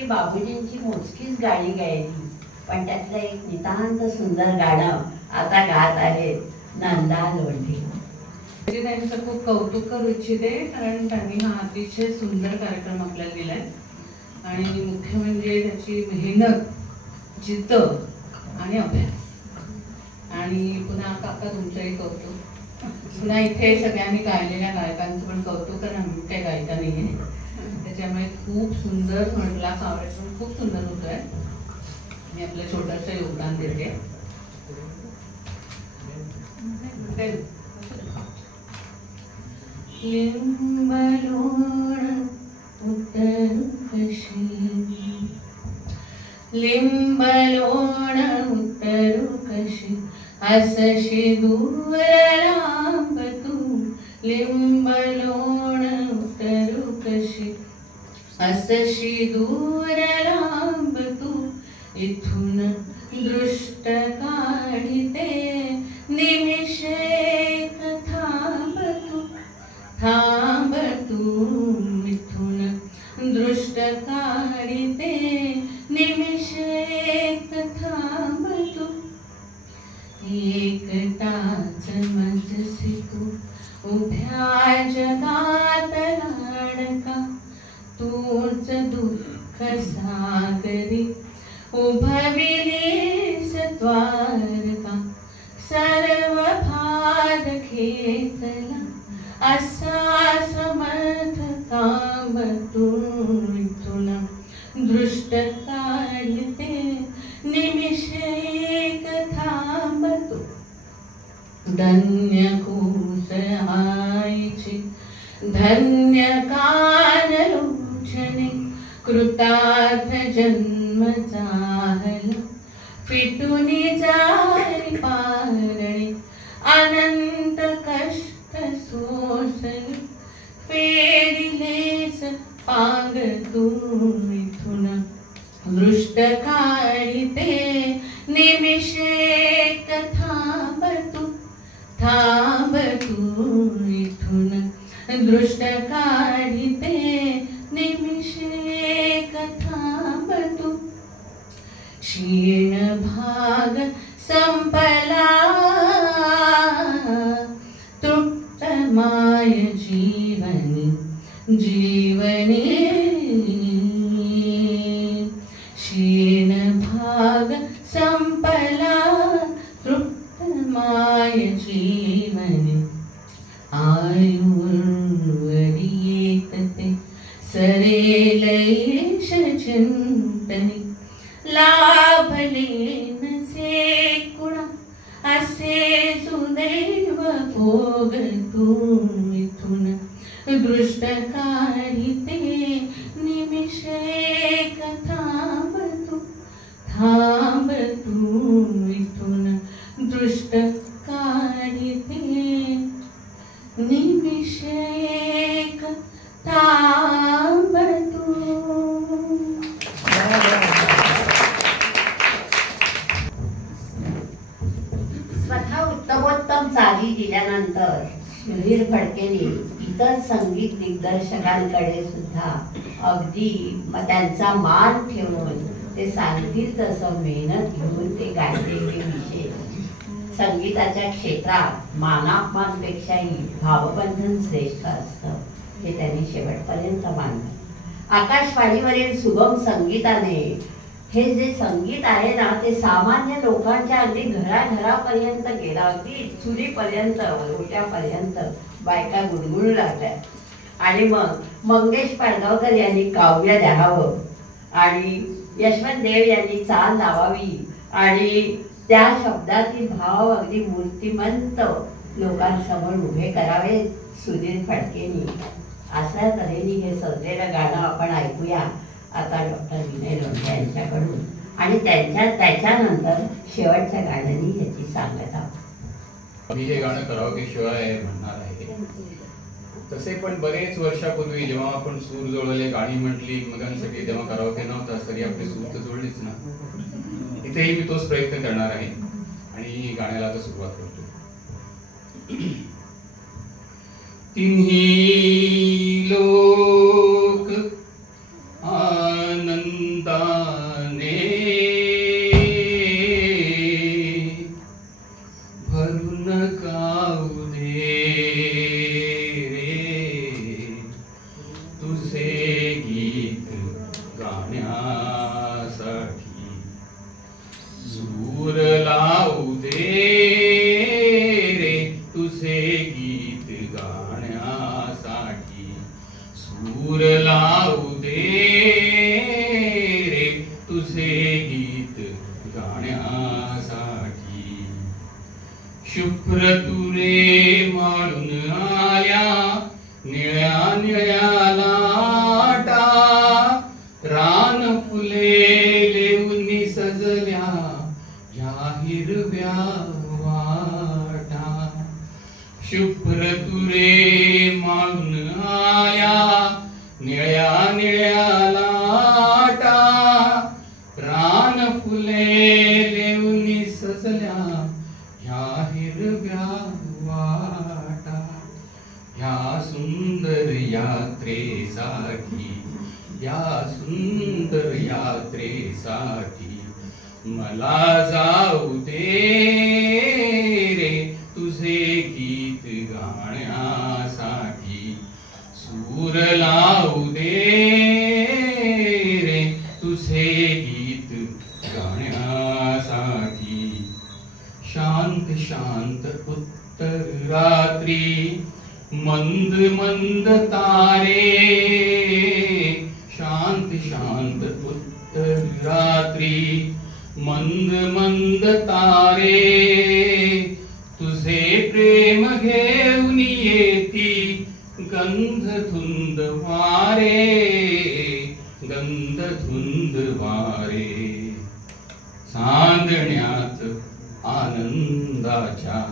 बाबूजींची मोजकीच गाणी गायली, पण त्यातलं एक नितांत सुंदर गाणं आता गात आहेत नंदा लोंढे. त्यांचं खूप कौतुक करू इच्छिते, कारण त्यांनी हा अतिशय सुंदर कार्यक्रम आपल्याला दिलाय आणि मुख्य म्हणजे त्याची मेहनत, जिद्द आणि अभ्यास. आणि पुन्हा काका तुमचंही कौतुक, पुन्हा इथे सगळ्यांनी गायलेल्या गायकांचं पण कौतुक, कारण आम्ही काही गायिका नाही आहे, त्याच्यामुळे खूप सुंदर म्हटला कार्यक्रम खूप सुंदर होतोय. मी आपलं छोटंसं योगदान देते. लिंबलोण उतरू कशी, लिंबलोण उतरू कशी, असशी दूर लांब तू. लिंबलोण उतरू कशी, असशी दूर लांब तू. इथून दृष्ट काढिते निमिषेक थांब तू, थांब तू. इथून दृष्ट काढिते निमिषेक थांब तू. एकटाच मजसी तू उभ्या जगात लाडका, तूच दुःख सागरी उभविलीस द्वारका. सर्व भार घेतला असा सम दृष्ट काढते निमिष एक थांबतो धन्य कूस आईची धन्य कानलोचने कृतार्थ जन्म चाहला फिटुनी जाई पारणे अनंत कष्ट सोसले फेरिलेस पांग तू इथून दृष्ट काढते निमिष एक थांबतो इथून दृष्ट काढते निमिष एक थांबतो क्षीण भाग संपला तृप्त माय जीवनी क्षीण भाग संपला तृप्त माय जीवनी आयुर्वरी येतते सरेल यश चिंतनी लाभले नसे कुणा असे सुदैव भोग तू इथून दृष्ट काढिते निमिष एक थांबतो इथून दृष्ट काढिते निमिष एक थांबतो. स्वतः उत्तमोत्तम चाली दिल्यानंतर सुधीर फडकेने इतर संगीत दिग्दर्शकांकडे सुद्धा अगदी त्यांचा मान ठेवून ते सांगतील तसं मेहनत घेऊन ते गायले. हे विशेष संगीताच्या क्षेत्रात मानापमानपेक्षाही भावबंधन श्रेष्ठ असतं हे त्यांनी शेवटपर्यंत मानलं. आकाशवाणीवरील सुगम संगीताने हे जे संगीत आहे ना ते सामान्य लोकांच्या अगदी घराघरापर्यंत गेला. अगदी चुलीपर्यंत रोट्यापर्यंत बायका गुणगुणू लागल्या. आणि मग मंगेश पडगावकर यांनी काव्य द्यावं आणि यशवंत देव यांनी चाल लावावी आणि त्या शब्दातील भाव अगदी मूर्तिमंत लोकांसमोर उभे करावे सुधीर फडकेंनी. अशा तऱ्हेने हे सजलेलं गाणं आपण ऐकूया आता डॉक्टर विनय लोंढे यांच्याकडून आणि त्याच्यानंतर शेवटच्या गाण्याने ह्याची सांगता. मी हे गाणं करावकेशिवाय म्हणणार आहे. तसे पण बरेच वर्षापूर्वी जेव्हा आपण सूर जुळवले गाणी म्हटली एकमेकांसाठी तेव्हा करावके नव्हता तरी आपली सूर तर जुळलीच ना. इथेही मी तोच प्रयत्न करणार आहे आणि गाण्याला आता सुरुवात करतो. तिन्ही लोक आनंदाने भरून गाऊ दे रे तुझे गीत गाण्यासाठी सूर लावू दे रे तुझे गीत गाण्यासाठी सूर लावू दे रे तुझे गीत गाण्यासाठी. शुभ्र तुरे माळून आल्या निळ्या निळ्या लाटा रान फुले लेऊनी सजल्या या हिरव्या वाटा. शुभ्र तुरे माळून आल्या निळ्या निळ्या लाटा रान फुले लेऊनी सजल्या ह्या हिरव्या वाटा. ह्या सुंदर यात्रेसाठी या सुंदर यात्रेसाठी मला जाऊ दे रे तुझे गीत गाण्यासाठी सूर लावू दे रे तुझे गीत गाण्यासाठी. शांत शांत उत्तर रात्री मंद मंद तारे शांत शांत शांत उत्तर रात्री मंद मंद तारे तुझे प्रेम घेऊन येती गंध धुंद वारे गंध धुंद वारे चांदण्यात आनंदाच्या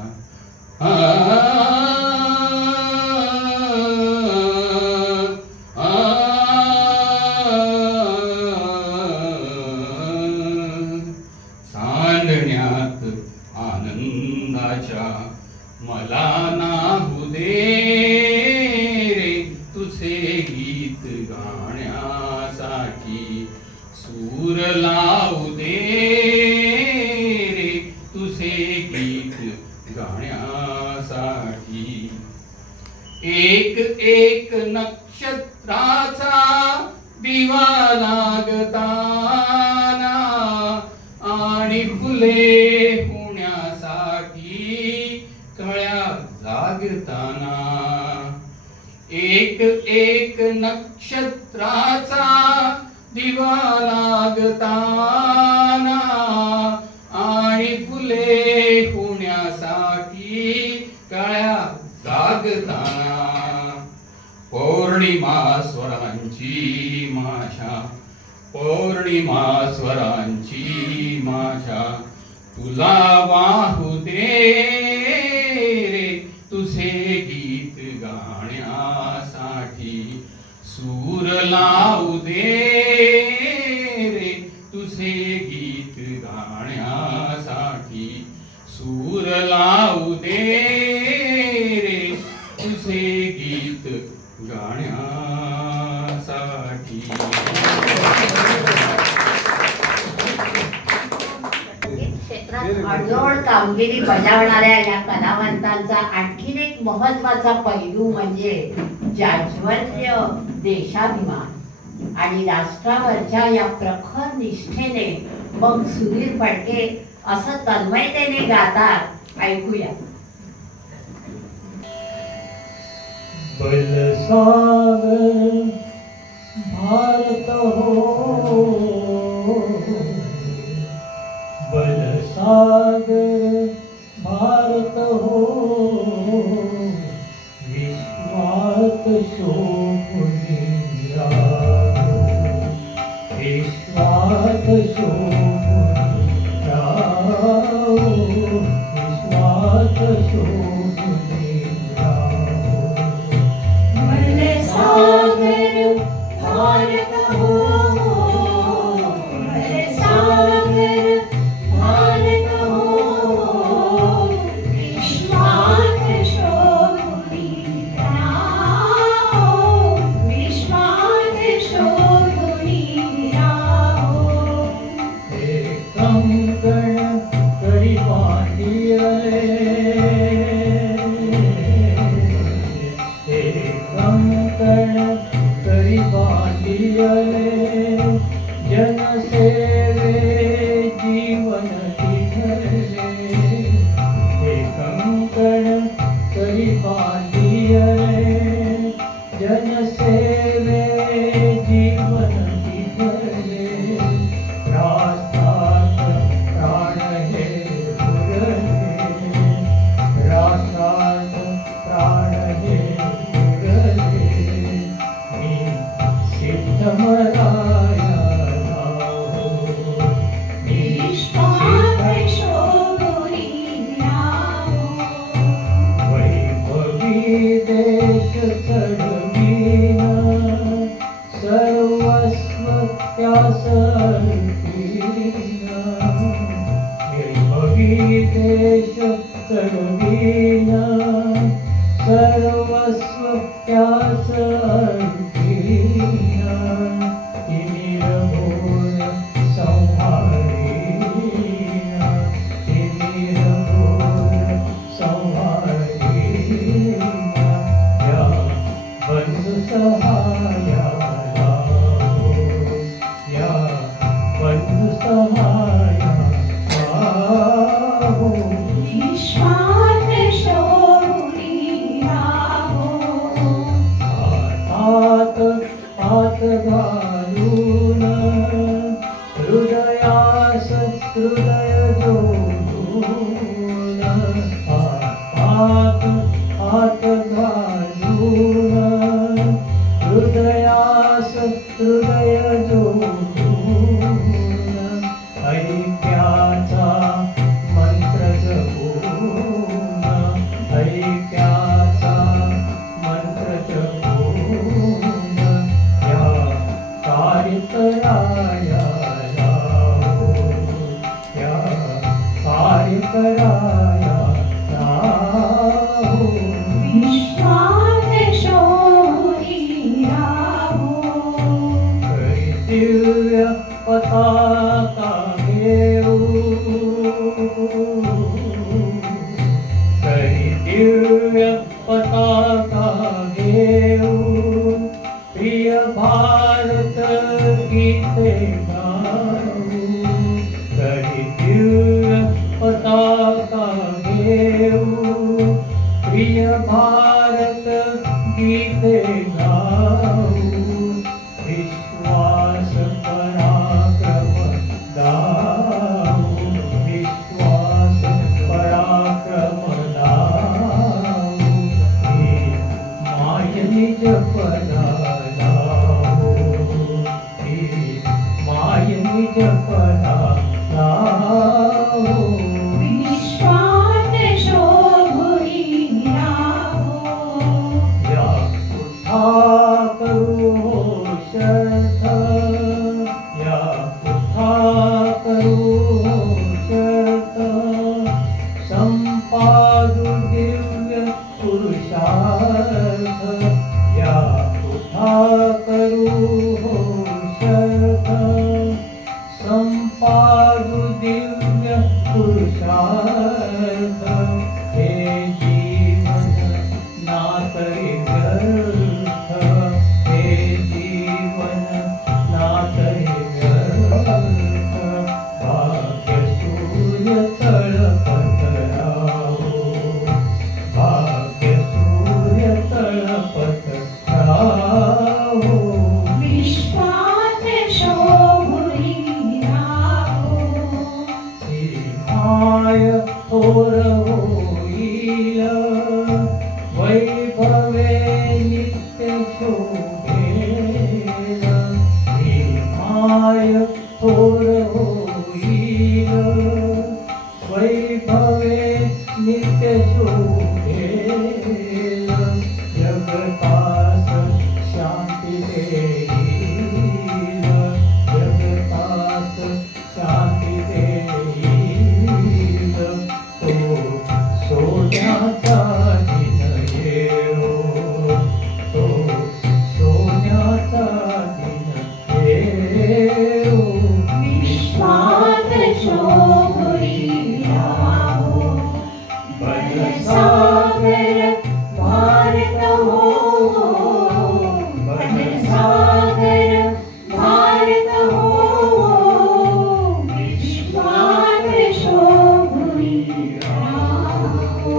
चांदण्यात आनंदाच्या मला नाहू दे रे तुझे गीत गाण्यासाठी सूर लावू दे रे तुझे गीत गाण्यासाठी एक एक नक्षत्राचा दिवा लागताना आणि फुले होण्यासाठी कळ्या जागताना एक एक नक्षत्राचा दिवा लागताना आणि फुले होण्यासाठी कळ्या जागताना पौर्णिमा स्वरांची माझ्या पौर्णिमा स्वरांची माझ्या तुला वाहू दे रे तुझे गीत गाण्यासाठी सूर लावू दे रे तुझे गीत गाण्यासाठी सूर लावू दे रे तुझे गीत गाण्यासाठी. क्षेत्रात अडोळ कामगिरी बजावणाऱ्या या कलावंतांचा आणखीन एक महत्वाचा पैलू म्हणजे जाज्वल्य देशाभिमान आणि राष्ट्रावरच्या या प्रखर निष्ठेने मग सुधीर फडके असं तन्मयतेने गातात. ऐकूया. बलसागर भारत हो बलसागर भारत हो विश्वात शोभुनी राहो विश्वात शोभुनी राहो विश्वात शोभुनी राहो बलसागर भारत हो बलसागर भारत हो विश्वात शोभुनी राहो विश्वात शोभुनी राहो. एक कंकण करी बांधिले कंकण करी बांधिले जनसेवे जीवन दिधले हे कंकण करी बांधिले जनसेवे जीवन दिधले राष्ट्रात प्राण हे उरले राष्ट्रात प्राण हे उरले मी सिद्धमराया राहो मी विश्वात शोभुनी राहो वैभवी देश चढवीन सर्वस्व त्यास अर्पीन वैभवी देश चढवीन सर्वस्व त्यास अर्पीन तिमिरभोर संहारीन तिमिरभोर संहारीन या बंधु सहाया राहो या बंधु सहाया राहो विश्वात शोभुनी राहो हातात हात घालून विश्वात शोभी राहो दिव्य पताका घेऊ दिव्य पताका घेऊ प्रिय भारत गीते गाऊ दिव्य पताका घेऊ प्रिय भारत गीते गाऊ विश्वास पराक्रम दाऊ विश्वास पराक्रम दाऊ माय निज पदा लाऊ माय निज पदा लाऊ विश्वात शोभी राहो या उठा करू शर्थ या उठा करू शर्थ संपादु दिव्य पुरुषार्थ या उठा करू शर्थ संपादु दिव्य पुरुषार्थ हे जीवन नातरी व्यर्थ हे जीवन नातरी व्यर्थ भाग्य सूर्य तळपत राहो भाग्य सूर्य तळपत राहो विश्वात शोभी राहो माय थोर होईल वैभवे नित्य शोभेल माय थोर होईल वैभवे नित्य शोभेल जगतास शांती देईल जगतास शांती देईल तो सोन्याचा दिन येऊ तो सोन्याचा दिन येऊ विश्वात शोभी राहो बनसागर भारत हो बनसागर भारत हो विश्वात शोभी राहो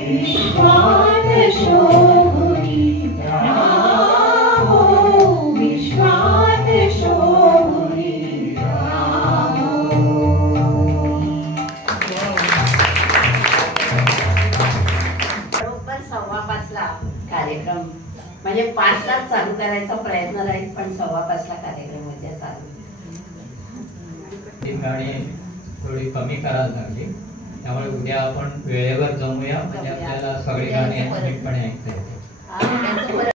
विश्वात शोभी राहो विश्वात शोभी राहो बरोबर 5:15ला कार्यक्रम म्हणजे 5लाच चालू करायचा प्रयत्न राहील पण 5:15ला कार्यक्रम म्हणजे चालू ही गाणी थोडी कमी करायला लागली त्यामुळे उद्या आपण वेळेवर जमूया म्हणजे आपल्याला सगळी गाणी नीटपणे ऐकता येतील त्यांचं बरं